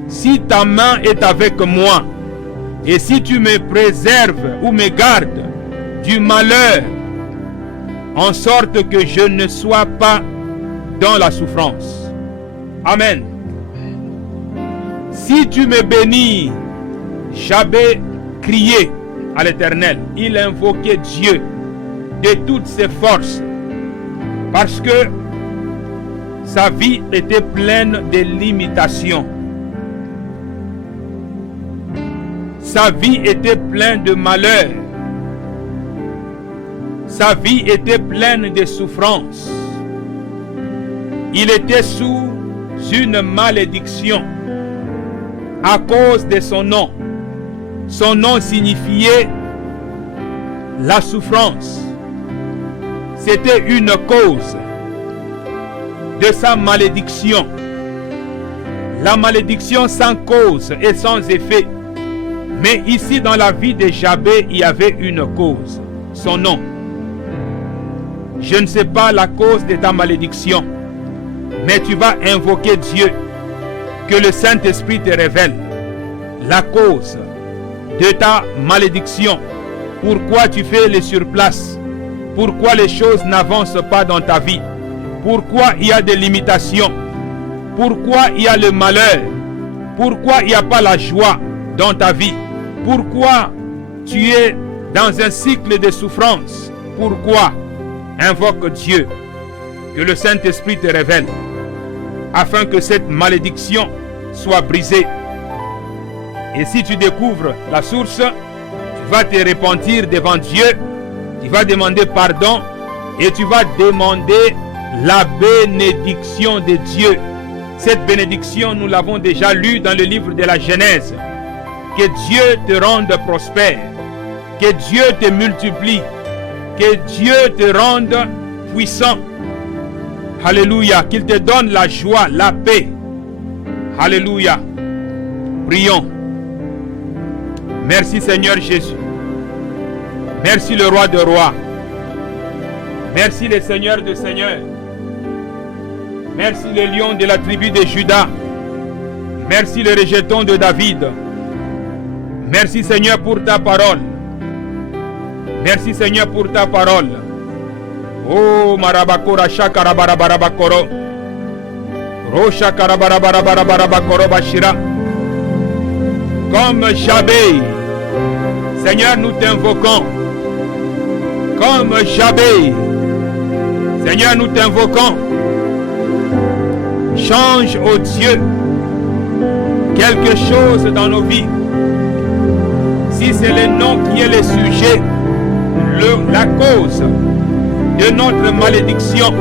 si ta main est avec moi, et si tu me préserves ou me gardes du malheur, en sorte que je ne sois pas dans la souffrance. Amen. Si tu me bénis, Jabé criait à l'Éternel. Il invoquait Dieu de toutes ses forces, parce que sa vie était pleine de limitations. Sa vie était pleine de malheurs. Sa vie était pleine de souffrances. Il était sous une malédiction à cause de son nom. Son nom signifiait la souffrance. C'était une cause de sa malédiction. La malédiction sans cause et sans effet. Mais ici dans la vie de Jabé, il y avait une cause, son nom. Je ne sais pas la cause de ta malédiction, mais tu vas invoquer Dieu, que le Saint-Esprit te révèle la cause de ta malédiction. Pourquoi tu fais les surplaces? Pourquoi les choses n'avancent pas dans ta vie? Pourquoi il y a des limitations? Pourquoi il y a le malheur? Pourquoi il n'y a pas la joie dans ta vie? Pourquoi tu es dans un cycle de souffrance? Pourquoi? Invoque Dieu, que le Saint-Esprit te révèle, afin que cette malédiction soit brisée. Et si tu découvres la source, tu vas te repentir devant Dieu, tu vas demander pardon et tu vas demander la bénédiction de Dieu. Cette bénédiction, nous l'avons déjà lue dans le livre de la Genèse. Que Dieu te rende prospère, que Dieu te multiplie, que Dieu te rende puissant. Alléluia, qu'il te donne la joie, la paix. Alléluia. Prions. Merci Seigneur Jésus. Merci le roi de rois. Merci le Seigneur de seigneurs. Merci le lion de la tribu de Juda. Merci le rejeton de David. Merci Seigneur pour ta parole. Merci Seigneur pour ta parole. Oh marabakora shakarabarabarabarabakoro. Rosha karabarabarabarabakoro bashira. Comme Jabé, Seigneur, nous t'invoquons. Comme Jabé, Seigneur, nous t'invoquons. Change, ô Dieu, quelque chose dans nos vies. Si c'est le nom qui est le sujet, la cause de notre malédiction,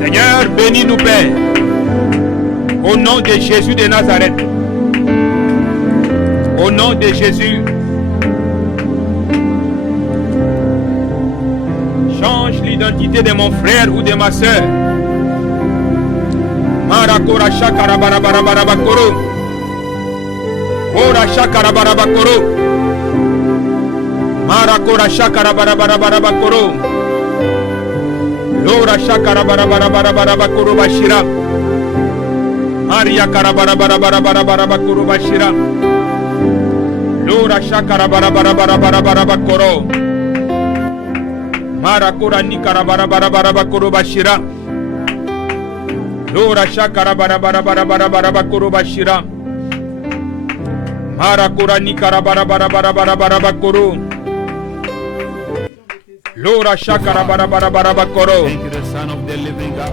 Seigneur, bénis-nous, Père, au nom de Jésus de Nazareth. Au nom de Jésus. Change l'identité de mon frère ou de ma soeur. Marakora shakara barabara barabakoro. Ora shakara barabakoro. Marakora shakara barabara barabakoro. Lora shakara barabara barabakoro bashira. Maria karabara barabara barabakoro bashira. Lora shakara barabara barabakoro. Marakora ni karabara barabakoro bashira. Lora shakara barabara barabakoro bashira. Marakora ni karabara barabakoro. Lora shakara barabara barabakoro. Thank you, the Son of the living God.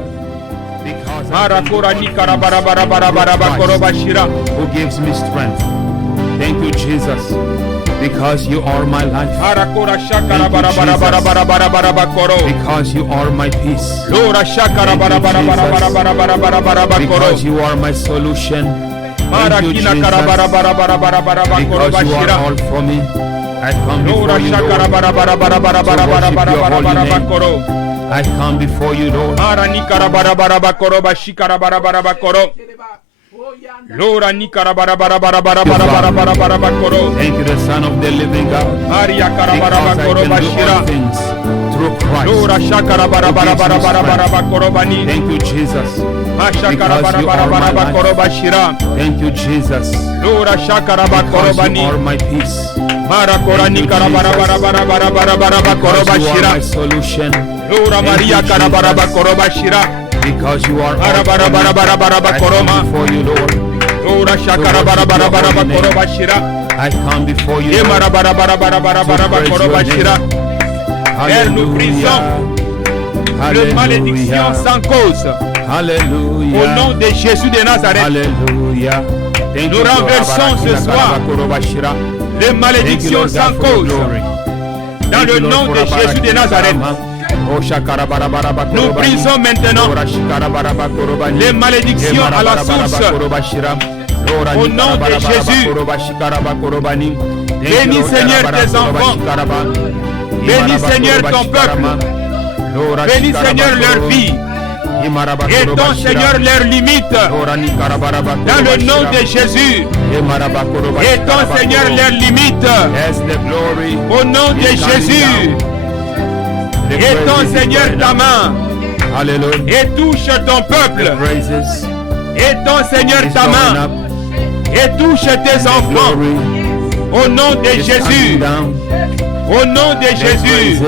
Because Marakora ni karabara barabakoro bashira. who gives me strength. Thank you, Jesus. Because you are my life. Marakora shakara barabakoro. Because you are my peace. Lora shakara barabakoro. Because you are my solution. Thank you, Marakina Jesus. karabara barabakoro Because you are bashira. all for me. I come Lora before you, shakara Lord. barabakoro. I come before you, Lord. Marani karabara barabakoro bashikara barabakoro. Lora ni karabara barabakoro. Thank you, the Son of the living God. Maria karabara Because I bakoro can do all bashira. things through Lora Christ. shakara barabakoro bani. Thank you, Jesus. Mashakara Because you are my barabakoro life. bashira. Thank you, Jesus. Lora shakara bakoro Because you bani. are my peace. Marakora ni karabara barabakoro Because you are bashira. my solution. Lora Thank Maria you, karabara Jesus. bakoro bashira. Because you are all Barabara for me. barabakoro I ma. come before you, Lord. Lora shakara barabakoro bashira. I come before you, Ye Lord. marabara barabakoro bashira. Père, nous brisons le malédiction sans cause. Hallelujah. Au nom de Jésus de Nazareth, Hallelujah. Thank nous you, Lord. renversons ce soir les malédictions sans cause. Dans le nom de Jésus de Nazareth, nous brisons maintenant les malédictions à la source. Au nom de Jésus, bénis Seigneur tes enfants. Bénis Seigneur ton peuple. Bénis Seigneur leur vie. Étends Seigneur leurs limites. Dans le nom de Jésus, étends Seigneur leurs limites. Au nom de Jésus, étends Seigneur ta main et touche ton peuple. Étends Seigneur ta main et touche tes enfants. Au nom de Jésus, au nom de Jésus,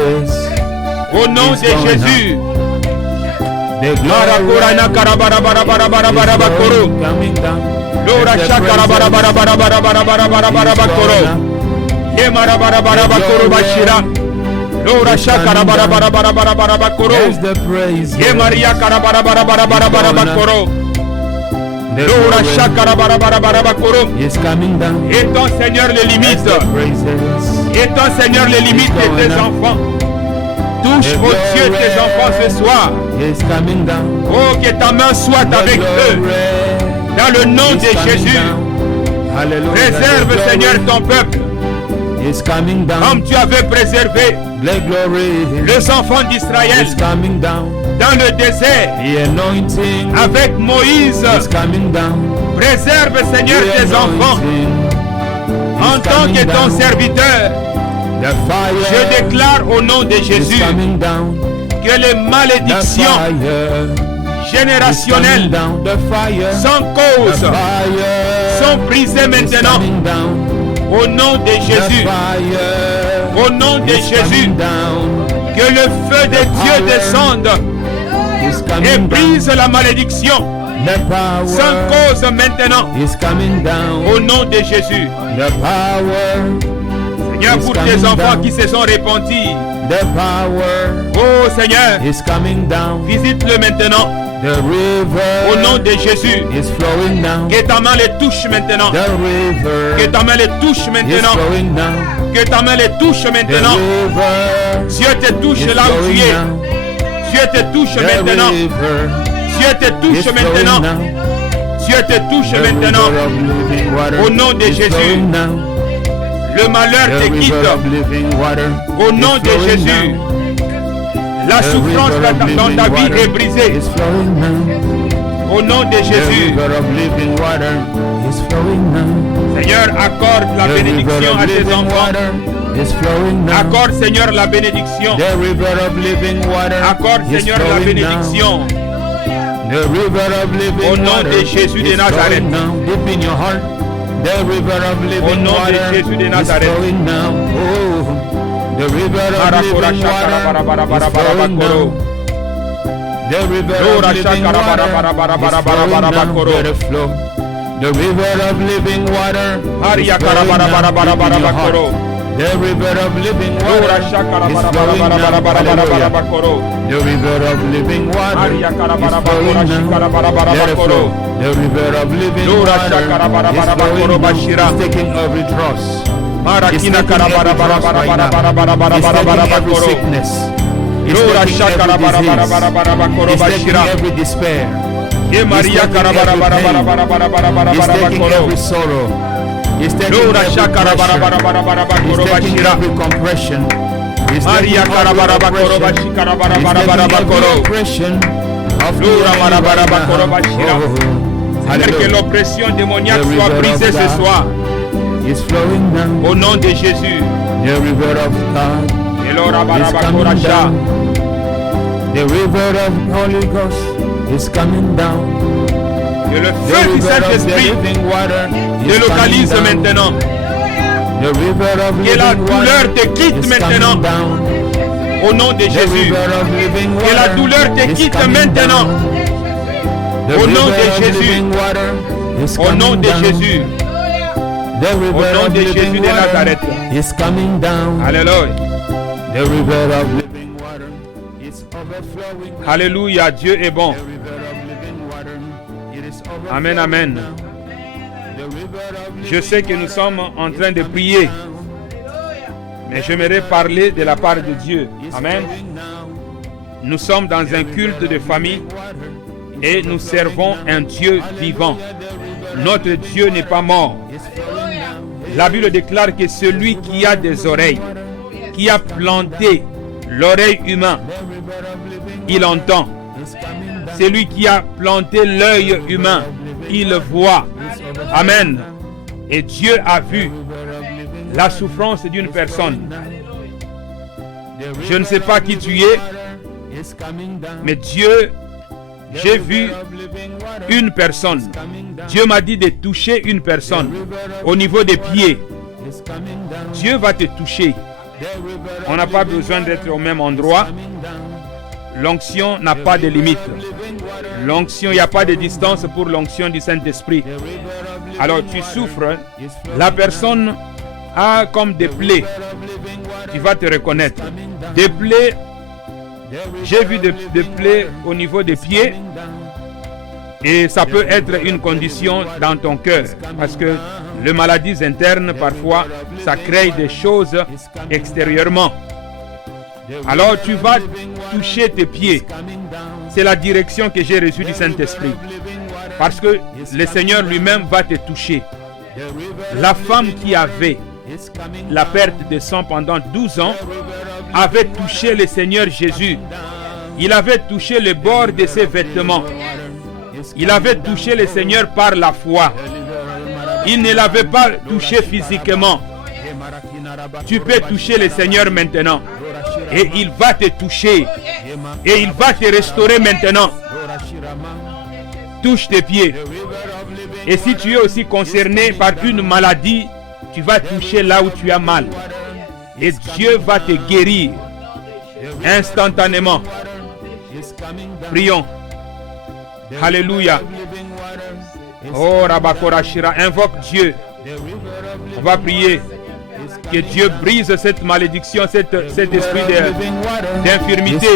au nom de Jésus. Marakorana karabara barabakoro. Lora shakara barabakoro. Ye marabara barabakoro bashira. Lora shakara barabakoro. Ye Maria karabara barabakoro. Lora shakara barabakoro. Étends Seigneur les limites. Étends Seigneur les limites de tes enfants. Touche aux yeux tes enfants ce soir. Oh, que ta main soit avec eux. Dans le nom de Jésus. Préserve Seigneur ton peuple. Comme tu avais préservé les enfants d'Israël dans le désert avec Moïse. Préserve Seigneur tes enfants. En tant que ton serviteur, je déclare au nom de Jésus que les malédictions générationnelles sans cause sont brisées maintenant. Au nom de Jésus. Au nom de Jésus. Que le feu de Dieu descende et brise la malédiction sans cause maintenant. Au nom de Jésus. Seigneur, pour tes enfants qui se sont repentis. Oh Seigneur, visite-le maintenant. Au nom de Jésus, que ta main les touche maintenant. Que ta main les touche maintenant. Que ta main les touche maintenant. Dieu te touche là où tu es. Dieu te touche maintenant. Dieu te touche maintenant. Dieu te touche maintenant. Au nom de Jésus. le malheur te quitte. Au nom de Jésus, la souffrance dans ta vie est brisée. Au nom de Jésus, Seigneur, accorde la bénédiction à tes enfants. Accorde, Seigneur, la bénédiction. Accorde, Seigneur, la bénédiction. Au nom de Jésus de Nazareth. Au nom de Jésus de Nazareth. The river of living water is flowing now. The river of living water is flowing now. The river of living water is flowing now. Let it flow. The river of living water is flowing now. It's taking every dross. It's taking every dross right now. It's taking every sickness. It's taking every disease. It's taking every despair. He's taking every sorrow. He's taking every pressure. He's taking every compression. He's taking every oppression of the enemy. Que l'oppression démoniaque soit brisée ce soir. Au nom de Jésus. The river of God is coming down. The river of Holy Ghost is coming down. Que le feu du Saint-Esprit délocalise maintenant. Que la douleur te quitte maintenant. Au nom de Jésus. Que la douleur te quitte maintenant. Au nom de Jésus. Au nom de Jésus. Au nom de Jésus de Nazareth. Alléluia. Alléluia, Dieu est bon. Amen, amen. Je sais que nous sommes en train de prier, mais j'aimerais parler de la part de Dieu. Amen. Nous sommes dans un culte de famille et nous servons un Dieu vivant. Notre Dieu n'est pas mort. La Bible déclare que celui qui a des oreilles, qui a planté l'oreille humaine, il entend. Celui qui a planté l'œil humain, il voit. Amen. Et Dieu a vu la souffrance d'une personne. Je ne sais pas qui tu es, mais Dieu, j'ai vu une personne. Dieu m'a dit de toucher une personne au niveau des pieds. Dieu va te toucher. On n'a pas besoin d'être au même endroit. L'onction n'a pas de limite. L'onction, il n'y a pas de distance pour l'onction du Saint-Esprit. Alors tu souffres, la personne a comme des plaies. Tu vas te reconnaître. Des plaies, j'ai vu des plaies au niveau des pieds. Et ça peut être une condition dans ton cœur. Parce que les maladies internes, parfois, ça crée des choses extérieurement. Alors tu vas toucher tes pieds. C'est la direction que j'ai reçue du Saint-Esprit. Parce que le Seigneur lui-même va te toucher. La femme qui avait la perte de sang pendant 12 ans avait touché le Seigneur Jésus. Il avait touché le bord de ses vêtements. Il avait touché le Seigneur par la foi. Il ne l'avait pas touché physiquement. Tu peux toucher le Seigneur maintenant. Et il va te toucher. Et il va te restaurer maintenant. Touche tes pieds. Et si tu es aussi concerné par une maladie, tu vas toucher là où tu as mal. Et Dieu va te guérir instantanément. Prions. Alléluia. Oh Rabakorashira, invoque Dieu. On va prier. Que Dieu brise cette malédiction, cet esprit d'infirmité.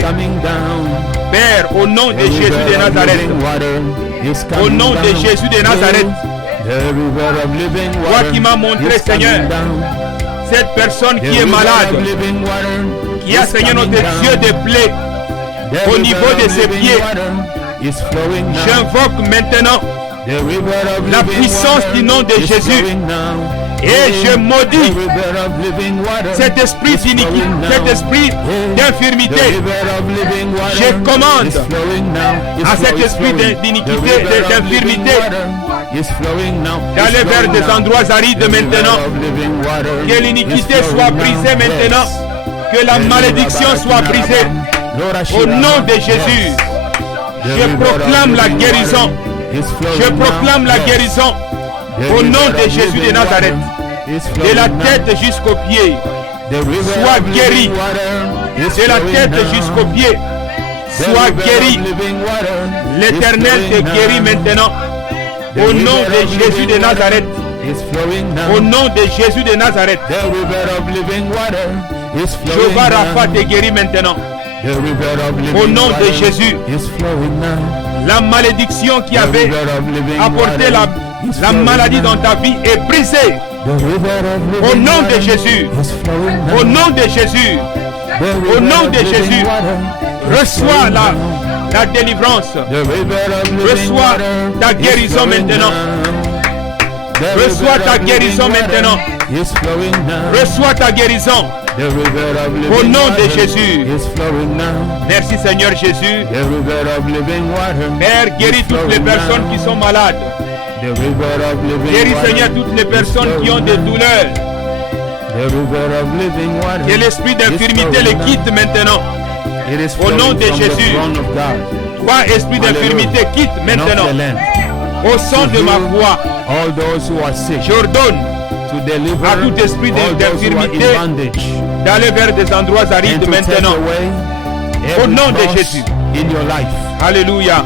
Père, au nom de Jésus de Nazareth. Au nom de Jésus de Nazareth. Toi qui m'as montré, Seigneur, cette personne qui est malade, qui a, Seigneur, notre Dieu, des plaies au niveau de ses pieds. J'invoque maintenant la puissance du nom de Jésus Et je maudis cet esprit d'iniquité, cet esprit d'infirmité. Je commande à cet esprit d'iniquité, d'infirmité, d'aller vers des endroits arides maintenant. Que l'iniquité soit brisée maintenant. Que la malédiction soit brisée. Au nom de Jésus, je proclame la guérison. Je proclame la guérison. Au nom de Jésus de Nazareth. De la tête jusqu'aux pieds. Sois guéri. De la tête jusqu'aux pieds. Sois guéri. L'Éternel te guérit maintenant. Au nom de Jésus de Nazareth. Au nom de Jésus de Nazareth. Jéhovah Rapha te guérit maintenant. Au nom de Jésus. La malédiction qui avait apporté la maladie dans ta vie est brisée. Au nom de Jésus. Au nom de Jésus. Au nom de Jésus. Reçois la délivrance. Reçois ta guérison maintenant. Reçois ta guérison maintenant. Reçois ta guérison. Au nom de Jésus. Merci Seigneur Jésus. Père, guéris toutes les personnes qui sont malades. Guéris Seigneur toutes les personnes qui ont des douleurs. Que l'esprit d'infirmité les quitte maintenant. Au nom de Jésus. Toi, esprit d'infirmité, quitte maintenant. Au son de ma voix, j'ordonne à tout esprit d'infirmité d'aller vers des endroits arides maintenant. Au nom de Jésus. Alléluia.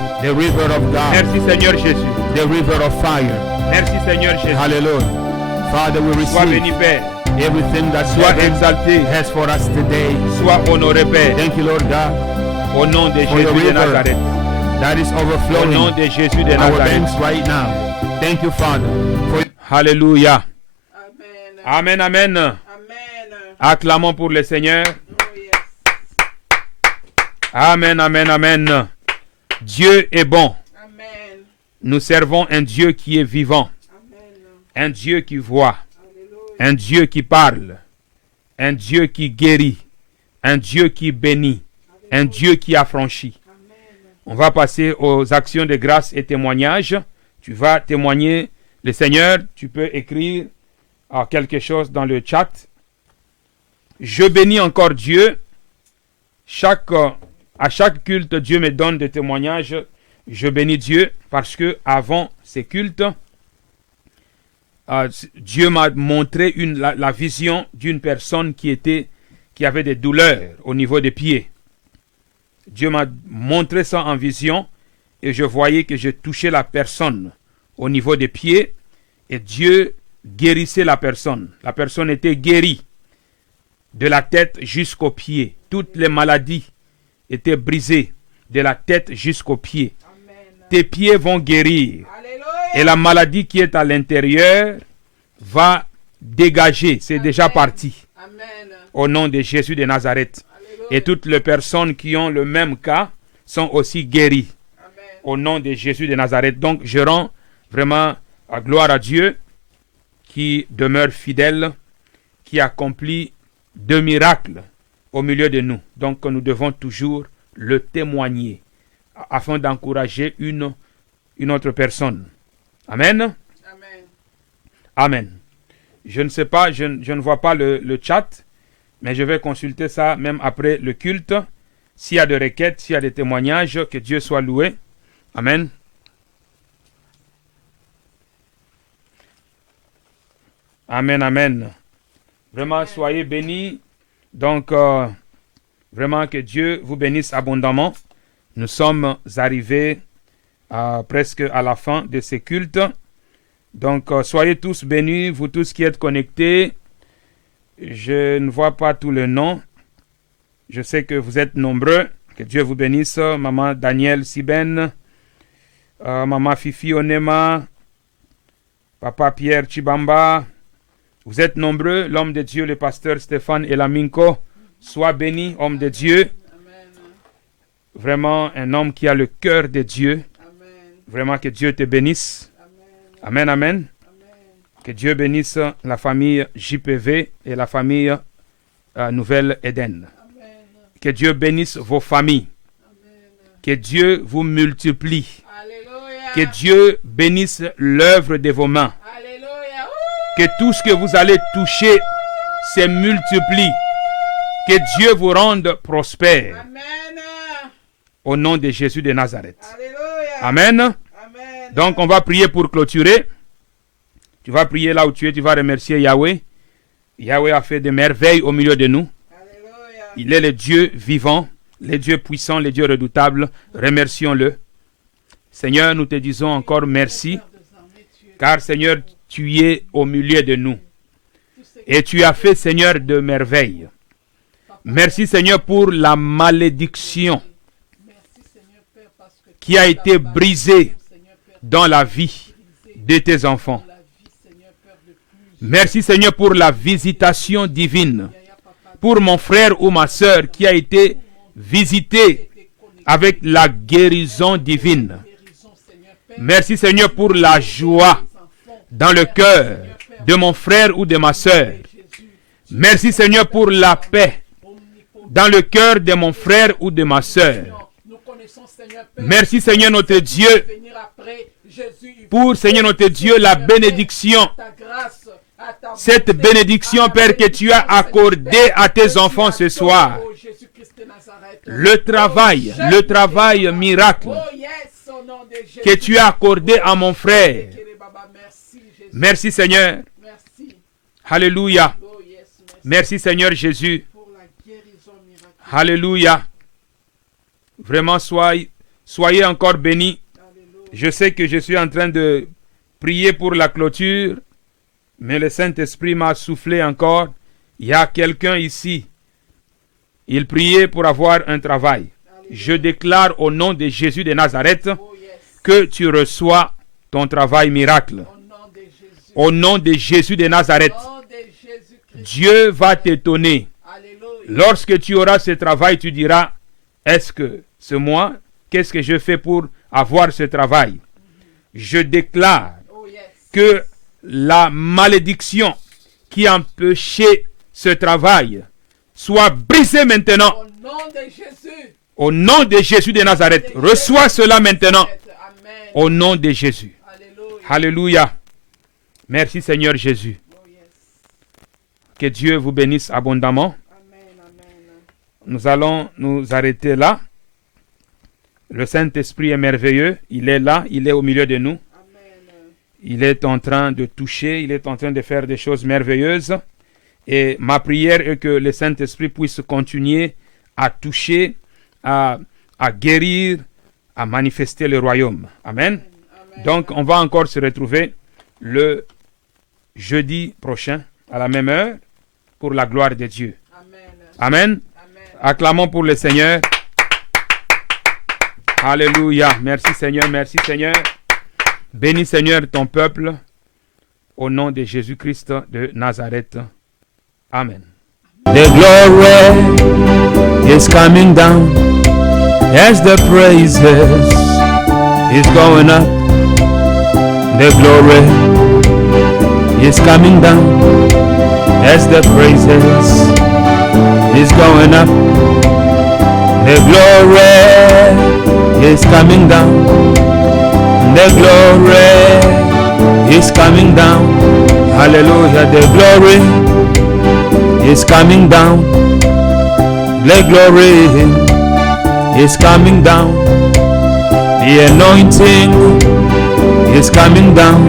Merci Seigneur Jésus. Merci Seigneur Jésus. Sois béni Père. Everything that Sois exalté. has for us today. Sois honoré Père. Thank you, Lord God. Au nom de For your Jésus de river Nazareth. that is Au nom overflowing de Jésus de our Nazareth. banks right now. Thank you, Father. For Alléluia. Amen. Amen, amen. Amen. Acclamons pour le Seigneur. Oh, yes. Amen, amen, amen. Dieu est bon. Amen. Nous servons un Dieu qui est vivant. Amen. Un Dieu qui voit. Alléluia. Un Dieu qui parle. Un Dieu qui guérit. Un Dieu qui bénit. Un Dieu qui affranchit. On va passer aux actions de grâce et témoignages. Tu vas témoigner le Seigneur. Tu peux écrire quelque chose dans le chat. Je bénis encore Dieu. À chaque culte, Dieu me donne des témoignages. Je bénis Dieu parce que avant ces cultes, Dieu m'a montré la vision d'une personne qui avait des douleurs au niveau des pieds. Dieu m'a montré ça en vision et je voyais que je touchais la personne au niveau des pieds et Dieu guérissait la personne. La personne était guérie de la tête jusqu'aux pieds. Toutes les maladies étaient brisées de la tête jusqu'aux pieds. Amen. Tes pieds vont guérir. Alléluia. Et la maladie qui est à l'intérieur va dégager. C'est déjà parti. Amen. Au nom de Jésus de Nazareth. Alléluia. Et toutes les personnes qui ont le même cas sont aussi guéries. Amen. Au nom de Jésus de Nazareth. Donc je rends vraiment gloire à Dieu qui demeure fidèle, qui accomplit de miracles au milieu de nous. Donc nous devons toujours le témoigner afin d'encourager une autre personne. Amen. Amen. Amen. Je ne sais pas, je ne vois pas le chat, mais je vais consulter ça même après le culte. S'il y a des requêtes, s'il y a des témoignages, que Dieu soit loué. Amen. Amen, amen. Vraiment, soyez bénis. Donc, vraiment que Dieu vous bénisse abondamment. Nous sommes arrivés presque à la fin de ces cultes. Donc, soyez tous bénis, vous tous qui êtes connectés. Je ne vois pas tous les noms. Je sais que vous êtes nombreux. Que Dieu vous bénisse. Maman Daniel Siben, Maman Fifi Onema, Papa Pierre Chibamba. Vous êtes nombreux. L'homme de Dieu, le pasteur Stéphane Elaminko. Sois béni, homme de Dieu. Amen. Vraiment un homme qui a le cœur de Dieu. Amen. Vraiment que Dieu te bénisse. Amen. Amen, amen. Amen. Que Dieu bénisse la famille JPV et la famille Nouvelle Éden. Que Dieu bénisse vos familles. Que Dieu vous multiplie. Alléluia. Que Dieu bénisse l'œuvre de vos mains. Alléluia. Que tout ce que vous allez toucher se multiplie. Que Dieu vous rende prospère. Amen. Au nom de Jésus de Nazareth. Alléluia. Amen. Amen. Donc on va prier pour clôturer. Tu vas prier là où tu es. Tu vas remercier Yahweh. Yahweh a fait des merveilles au milieu de nous. Alléluia. Il est le Dieu vivant, le Dieu puissant, le Dieu redoutable. Remercions-le. Seigneur, nous te disons encore merci. Car Seigneur, tu es au milieu de nous. Et tu as fait, Seigneur, de merveilles. Merci, Seigneur, pour la malédiction qui a été brisée dans la vie de tes enfants. Merci, Seigneur, pour la visitation divine. Pour mon frère ou ma sœur qui a été visité avec la guérison divine. Merci, Seigneur, pour la joie dans le cœur de mon frère ou de ma sœur. Merci, Seigneur, pour la paix dans le cœur de mon frère ou de ma sœur. Merci, Seigneur, notre Dieu, pour, Seigneur, notre Dieu, la bénédiction. Cette bénédiction, Père, que tu as accordée à tes enfants ce soir. Le travail miracle que tu as accordé à mon frère. Merci, Seigneur. Alléluia. Merci, Seigneur Jésus. Alléluia. Vraiment, soyez encore bénis. Je sais que je suis en train de prier pour la clôture, mais le Saint-Esprit m'a soufflé encore. Il y a quelqu'un ici. Il priait pour avoir un travail. Je déclare au nom de Jésus de Nazareth que tu reçois ton travail miracle. Au nom de Jésus de Nazareth, Dieu va t'étonner. Lorsque tu auras ce travail, tu diras, est-ce que c'est moi? Qu'est-ce que je fais pour avoir ce travail? Je déclare que la malédiction qui empêchait ce travail soit brisée maintenant. Au nom de Jésus de Nazareth, reçois cela maintenant. Au nom de Jésus. Alléluia. Merci Seigneur Jésus. Que Dieu vous bénisse abondamment. Nous allons nous arrêter là. Le Saint-Esprit est merveilleux. Il est là, il est au milieu de nous. Il est en train de toucher, il est en train de faire des choses merveilleuses. Et ma prière est que le Saint-Esprit puisse continuer à toucher, à guérir, à manifester le royaume. Amen. Donc, on va encore se retrouver le jeudi prochain à la même heure pour la gloire de Dieu. Amen. Acclamons pour le Seigneur. Alléluia. Merci Seigneur, merci Seigneur. Bénis Seigneur ton peuple au nom de Jésus-Christ de Nazareth. Amen. The glory is coming down as the praises is going up. The glory is coming down as the praises is going up. The glory is coming down. The glory is coming down. Hallelujah. The glory is coming down. The glory is coming down. The anointing is coming down.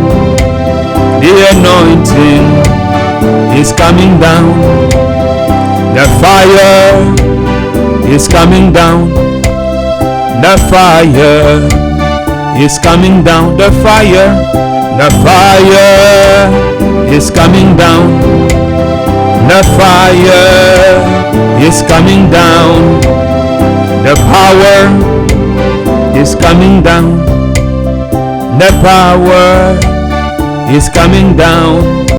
The anointing is coming down. The fire is coming down. The fire is coming down. The fire is coming down. The fire is coming down. The power is coming down. The power is coming down.